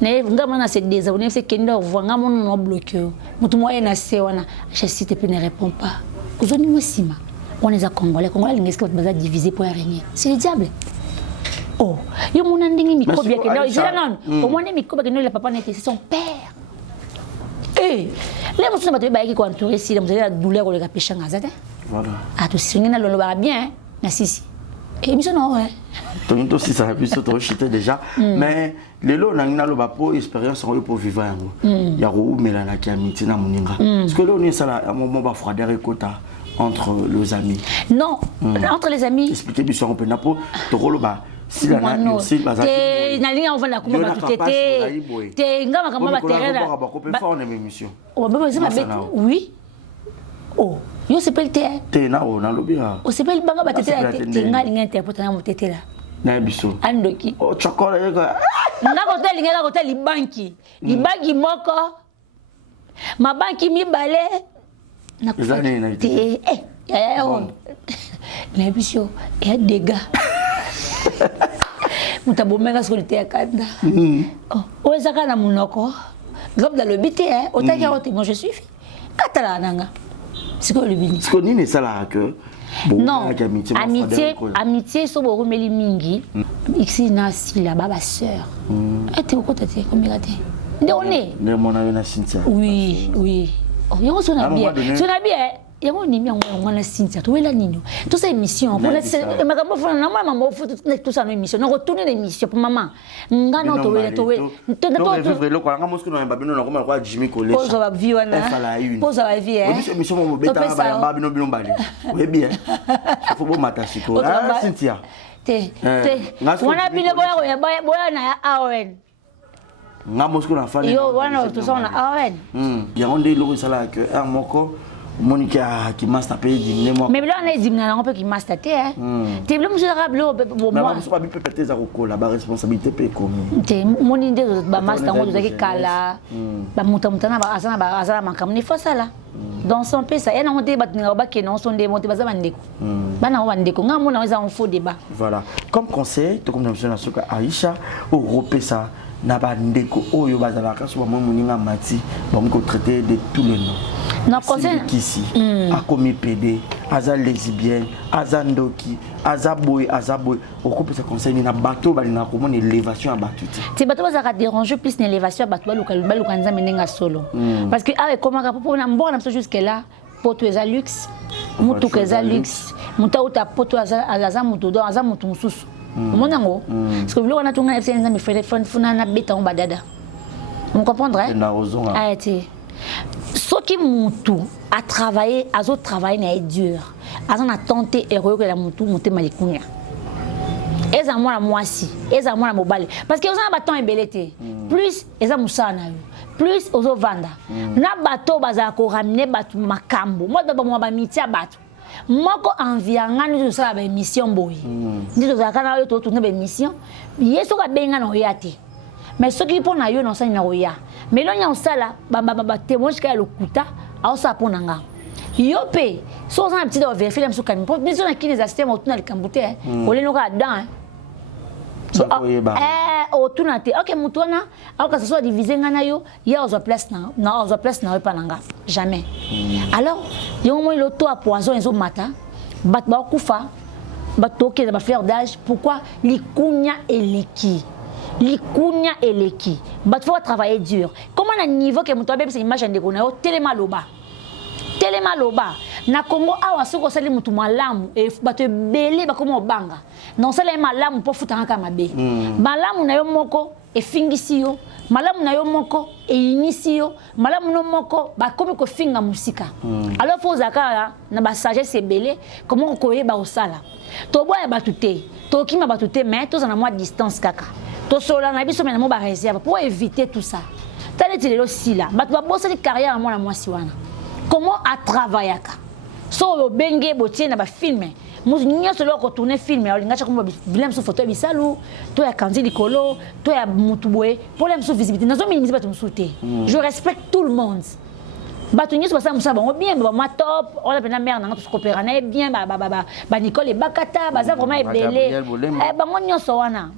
Ne ngama na se désabonner se kenda vanga mona no bloquer. Mutu moya na se wana, je cite pe ne répond pas. Ozoni mosima. On est à Congolais, l'ingesque va diviser pour régner. C'est le diable. Oh, yo mona ndingi mikobi ya kenda, il non. Au moins les mikobi que le papa n'était c'est son père. Eh, les gens sont pas qui entouré si vous avez la douleur ou le péché en azade. Voilà. Ah tout si ngena lolo ba bien, merci si. Et mission non ouais. Donc aussi ça a pu se trochiter déjà, mais les lots n'angina lo ba pour expérience pour vivre yango. Ya ro melana ki amitié na moninga. Parce que là on est ça là un moment ba froideur et quota entre les amis. Non, entre les amis. Expliquez bien on peut na pour to rolo ba si la na si ba za. Te na linga on va na kuma ba tutete. Te ngama kama ba terrain. Ba ko pe faire une émission. Oh ba ça bête. Oui. Oh, yo s'appelle te. Te na o na lobia. O s'appelle banga ba tete te nga linga interprète na mo tete là. Na biso. Andoki. Oh chocolat ko. Na ko te linga ko te libanki. Libanki moko. Ma banki mi balé. Na ko te ya on. Na biso ya dégâts. Mutabomenga solité akanda. Oh, ezaka na munoko. Comme dans le BT hein, autant qu'il moi je suis katala nanga. C'est quoi le bini? C'est qu'on est ça là que non, amitié so bo remeli mingi. Ici na si la baba sœur. Ete ko tete ko megate. Ndone. Ne mona na Cynthia. Oui, oui. Oh, yo so na bien. So na bien. Yango ni mi yango na Cynthia to wela nino to sa émission pour la makambo fona na mama foto tout ça na émission na retourner l'émission pour maman ngana to wela to vivre le quoi ngamo skino na babino na koma kwa Jimmy College pose va vie wana pose va vie hein émission mo beta ba babino bino mbali oui bien faut bo matasi ko Cynthia te wana bino boya na awen ngamo skino na fani yo wana to ça na awen yango ndé lo sala que un moko Monica qui m'a tapé dîner moi. Mais là on est dîner on peut qui m'a tapé hein. T'es le monsieur rablo bon moi. Mais pas peut péter ça au la responsabilité peut comme. T'es mon idée ba master on doit kala. Ba muta na ba azana mankamni faut ça là. Dans son pays ça et on débat ba que non son démonter ba za bandeko. Ba na bandeko ngamo na za on faux débat. Voilà. Comme conseil to comme monsieur na soka Aisha au repé ça na bandeko oyo bazala ka so ba moninga mati ba mo traiter de tous les noms. Non, conseil ici, a commis PD, aza lesbienne, aza ndoki, aza boy, au couple ce conseil na bateau balina comment élévation à bateau. C'est bateau ça déranger plus l'élévation à bateau balukanza menenga solo. Parce que ah comment pour na mbona mso jusque là, poto eza luxe, mutu eza luxe, muta uta poto aza mutu do aza mutu mususu. Monango. Parce que on a tout na FCN me fait funa na beta on badada. On comprendrait? Ah été. Ce qui mutu a travaillé, a autres travaillé na dur. A on a tenté héros que la mutu monter malikunya. Eza moi la moisi, eza moi la mobile parce que on a bâton embelleté. Plus eza musana plus ozo vanda. Na bateau baza ko ramener batu makambo. Moi baba moi ba mitia batu. Moko envianga nous ça ba émission boy. Ndi to zakana yo to tourner ba émission. Yeso ka benga no yati. mais ce qui pour na yo non ça na oya mais là nya osala ba témoignage ka lokuta a ça pour nanga yo pe so ça un petit de vérifier même sur kan mais on a qui les assistants autour na le kambute on les noka dedans otunate ok mutona alors que ce soit divisé ngana yo ya ozo place na pas nanga jamais alors yo mo lo to a poison ezo mata bat ba kufa bat toke ba fleur d'âge pourquoi likunya eleki bat faut travailler dur comment na niveau que muto bebe c'est image de kona o telema loba na Congo awa soko sali mutu malamu e bato belé ba komo banga non sala malamu po futanga kama be malamu na yo moko e fingisi yo malamu na yo moko e inisi yo malamu no moko ba komi ko finga musika alors faut zakara na ba sagesse belé comment ko yeba osala to boya batute to kima batute mais to na moi distance kaka to sola na biso mais na mo ba réserve pour éviter tout ça tale ti lelo sila bato ba bossa di carrière moi na moi siwana comment à travailler so yo benge botie na ba filmer musu nyoso lo ko tourner film ya linga cha ko bilem so photo bisalu to ya kanzi likolo to ya mutuboe problème so visibilité nazo minimiser bato musuté je respecte tout le monde bato nyoso basa musa bango bien ba ma top on a pena mère na to coopérer na bien ba Nicole Bakata baza vraiment ebelé bango nyoso wana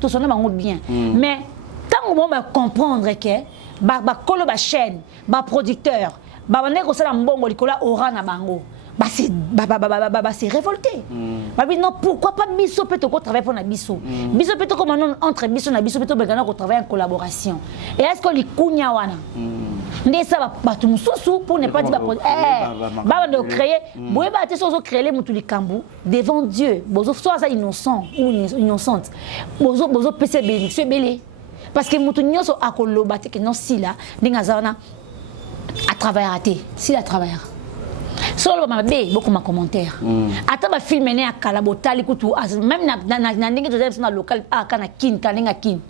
to sona bango bien mais tant on va comprendre que ba kolo ba chaîne ba producteur ba ko sala mbongo likola ora na bango c'est révolté non pourquoi pas biso peut ko travailler pour na biso biso peut comme non entre biso na biso peut begana ko travailler en collaboration et est-ce que likunya wana ndesa ba tout mususu pour ne pas dire ba de créer boye ba te sozo créer mutu likambu devant Dieu bozo soit ça innocent ou innocente bozo pese bénédiction belé parce que mutu nyoso akoloba te que non si là ndingazana à travailler raté si la travailler solo ma bé beaucoup ma commentaire ata ba film né akala botali kutu même na ndenge to na local kana kin kaninga kin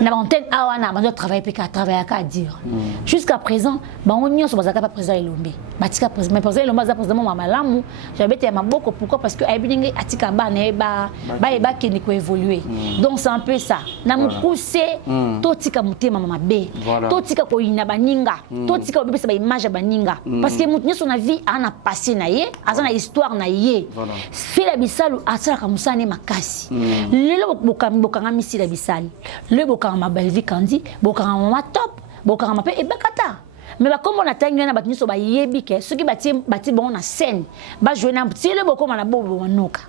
na antenne awana ba travailler pe ka travailler ka dire jusqu'à présent ba onyo so bazaka pas président Elombe batika président mais président Elombe za président mama lamu j'avais été ma beaucoup pourquoi parce que aibinenge atika ba na ba ki ni ko évoluer donc c'est un peu ça na mukuser to tika mutema mama bé to tika ko ina baninga to tika obisa ba image baninga parce que mutu nyoso na vie ana passé na ye azana histoire na ye fila bisalu asala kamusane makasi lelo bokanga misila bisali le bokanga ma belle vie kandi bokanga mama top bokanga ma pe e bakata mais ba comme on a tangi na batniso ba yebi ke ceux qui bati bon na scène ba jouer na petit le bokoma na bobo wanoka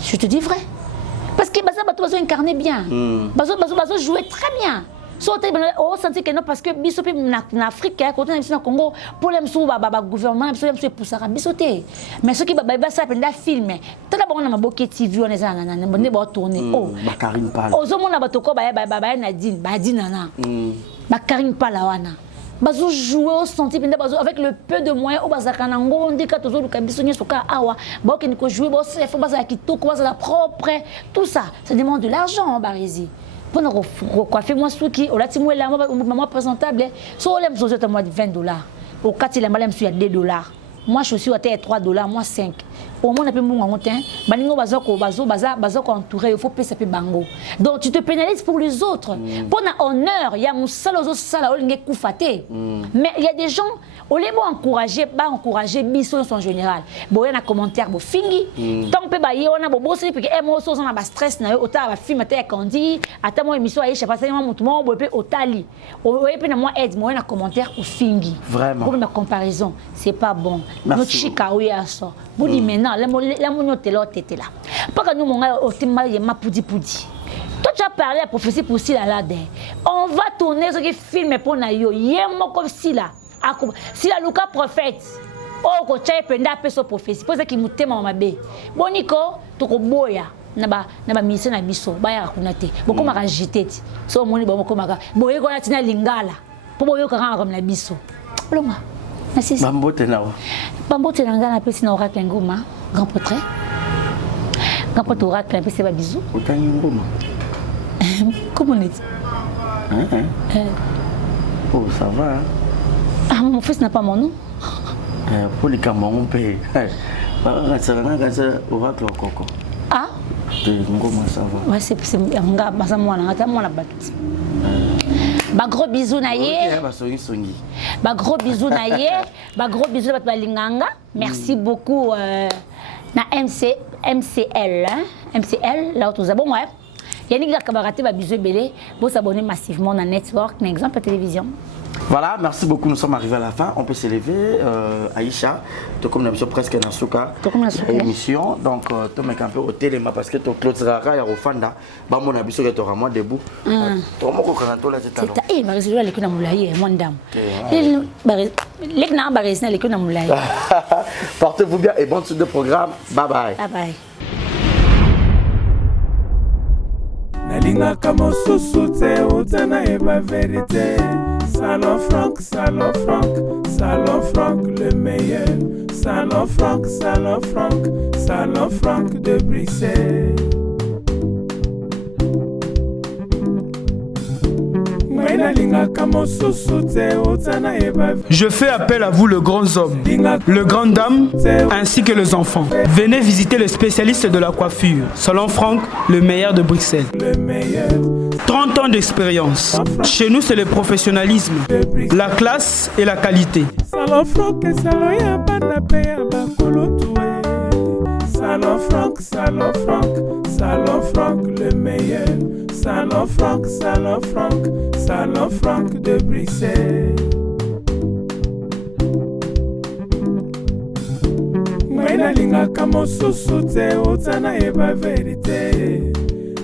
je te dis vrai parce que baza bato bazo incarner bien bazo jouer très bien sauter on sentit que non parce que bisope na Afrique côté na Congo problème sou ba gouvernement problème sou pour ça bisoté mais ceux qui ba ça penda filmer tala bon na maboke TV on ezana na bonne ba tourner ba Karine Pala ozomona batoko ba Nadine ba dinana ba Karine Pala wana bazo jouer au senti penda bazo avec le peu de moyens au bazaka na ngondi ka tozo luka biso nyeso ka awa ba ke niko jouer ba faut baza kitoko baza la propre tout ça demande de l'argent Barési pour coiffer moi souki au lati moi maman présentable so l'aime so moi $20 au kati la malem il y a $2 moi je suis à $3 moi 5 au moins on a peu mon montin baningo bazo ko entouré il faut payer ça pe bango donc tu te pénalises pour les autres pour na honneur il y a musala zo sala olinge kufate mais il y a des gens au lieu encourager biso en général boya na commentaire bo fingi tant pe ba ye ona bo bosi puis que mo so na ba stress na yo ota ba film ata kandi ata mo émission aisha pas moi mutu mo bo pe otali o pe na moi aide mo na commentaire ou fingi vraiment pour ma comparaison c'est pas bon no chika o ya so budi maintenant la mo nyotelo tete là pas que nous mon otima ye mapudi pudi. Toi tu as parlé à prophétie pour si la on va tourner ce qui filme pour na yo yemo comme si là si la Luka prophète oh ko chai penda peso prophétie pose ki mutema mabe boniko to ko boya na ba mission na biso ba ya kunate boko maka jiteti so moni ba boko maka boye ko na tina lingala po boyo ka comme na biso longa merci bambote na ngana pesi na oracle ngoma grand portrait oracle pesi ba bisou otangi ngoma comment on dit oh ça va. Ah, mon fils n'a pas mon nom. Pour les camons, on paye. Oracle Coco. Ah, ça va. Ouais, c'est nga basa mwana ngata mwana batuti. Ba gros bisous na ye. Ba gros bisous na ye, ba gros bisous na balinganga. Merci beaucoup na MCL hein? MCL là où tous bon ouais. Yannick la camarade va bisous belé pour s'abonner massivement dans network, par exemple télévision. Voilà, merci beaucoup. Nous sommes arrivés à la fin. On peut s'élever. Aïcha, tu comme l'émission presque dans Souka. Émission. Donc, tu mets un peu au téléma parce que tu Claude Zara et Rofanda. Bah, mon avis, c'est que tu auras moi debout. Tu as mon cocanto là, c'est ta. Eh, mais je vais aller que dans moulaye, mon dame. Les gens barrés, les que dans moulaye. Portez-vous bien et bonne suite de programme. Bye bye. Bye bye. Nalinga kamo susute utana eba vérité. Salon Franck, Salon Franck, Salon Franck le meilleur. Salon Franck, Salon Franck, Salon Franck de Bruxelles. Je fais appel à vous, le grand homme, le grand dame, ainsi que les enfants. Venez visiter le spécialiste de la coiffure, Salon Franck, le meilleur de Bruxelles. 30 ans d'expérience. Chez nous, c'est le professionnalisme, la classe et la qualité. Salon Franck, Salon Franck, Salon Franck, Salon Franck le meilleur. Salon Franck, Salon Franck, Salon Franck de Bruxelles. Nalinga kamo susute utana eba vérité.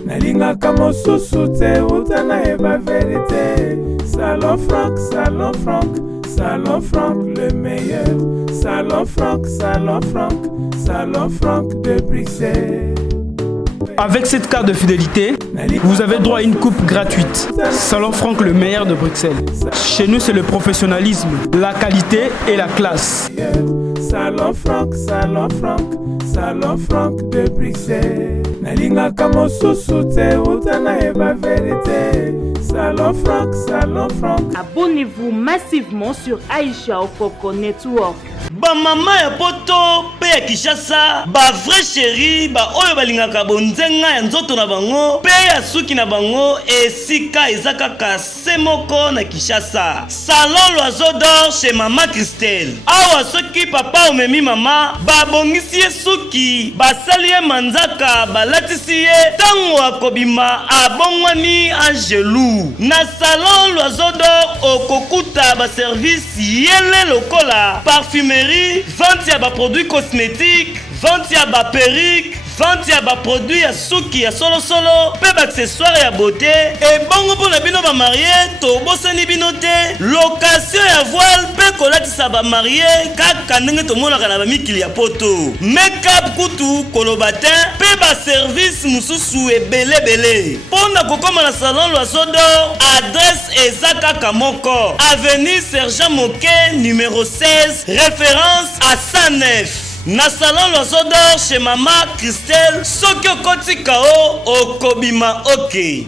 Nalinga kamo susute utana eba vérité. Salon Franck, Salon Franck, Salon Franck le meilleur. Salon Franck, Salon Franck, Salon Franck de Bruxelles. Avec cette carte de fidélité, vous avez droit à une coupe gratuite. Salon Franck, le meilleur de Bruxelles. Chez nous, c'est le professionnalisme, la qualité et la classe. Salon Franck, Salon Franck, Salon Franck de Bruxelles. Nalinga kamo susute utana eba vérité. Salon Franck, Salon Franck. Abonnez-vous massivement sur Aïcha Okoko Network. Ba mama ya poto pe ya Kishasa, ba vrai chéri, ba oyo balingaka bonzenga ya nzoto na bango, pe ya suki na bango, esika ezaka kase moko na Kishasa. Salon l'oiseau d'or chez Mama Christelle. Awa soki papa omemi mama, ba bongisi ye suki, ba sali ye manzaka, ba latisi ye tango akobima abongwani angelou. Na salon l'oiseau d'or okokuta ba service yele lokola, parfumerie, vente ya ba produits cosmétiques, vente ya ba perruque, vente ya ba produits ya suki ya solo solo, pe ba accessoires ya beauté, et bongo pour la bino ba marié, to bosani bino te, location ya voile, pe kolatisa ba marié, kaka ndenge to mona kana ba mikili ya poto, make-up kutu kolobatin, pe ba service mususu ebele bele. Pona kokoma na salon l'oiseau d'or, adresse ezaka kamoko, avenue Sergent Moquet numéro 16, référence à 109. Na salon l'oiseau d'or chez Mama Christelle, soki okoti kao okobima ok.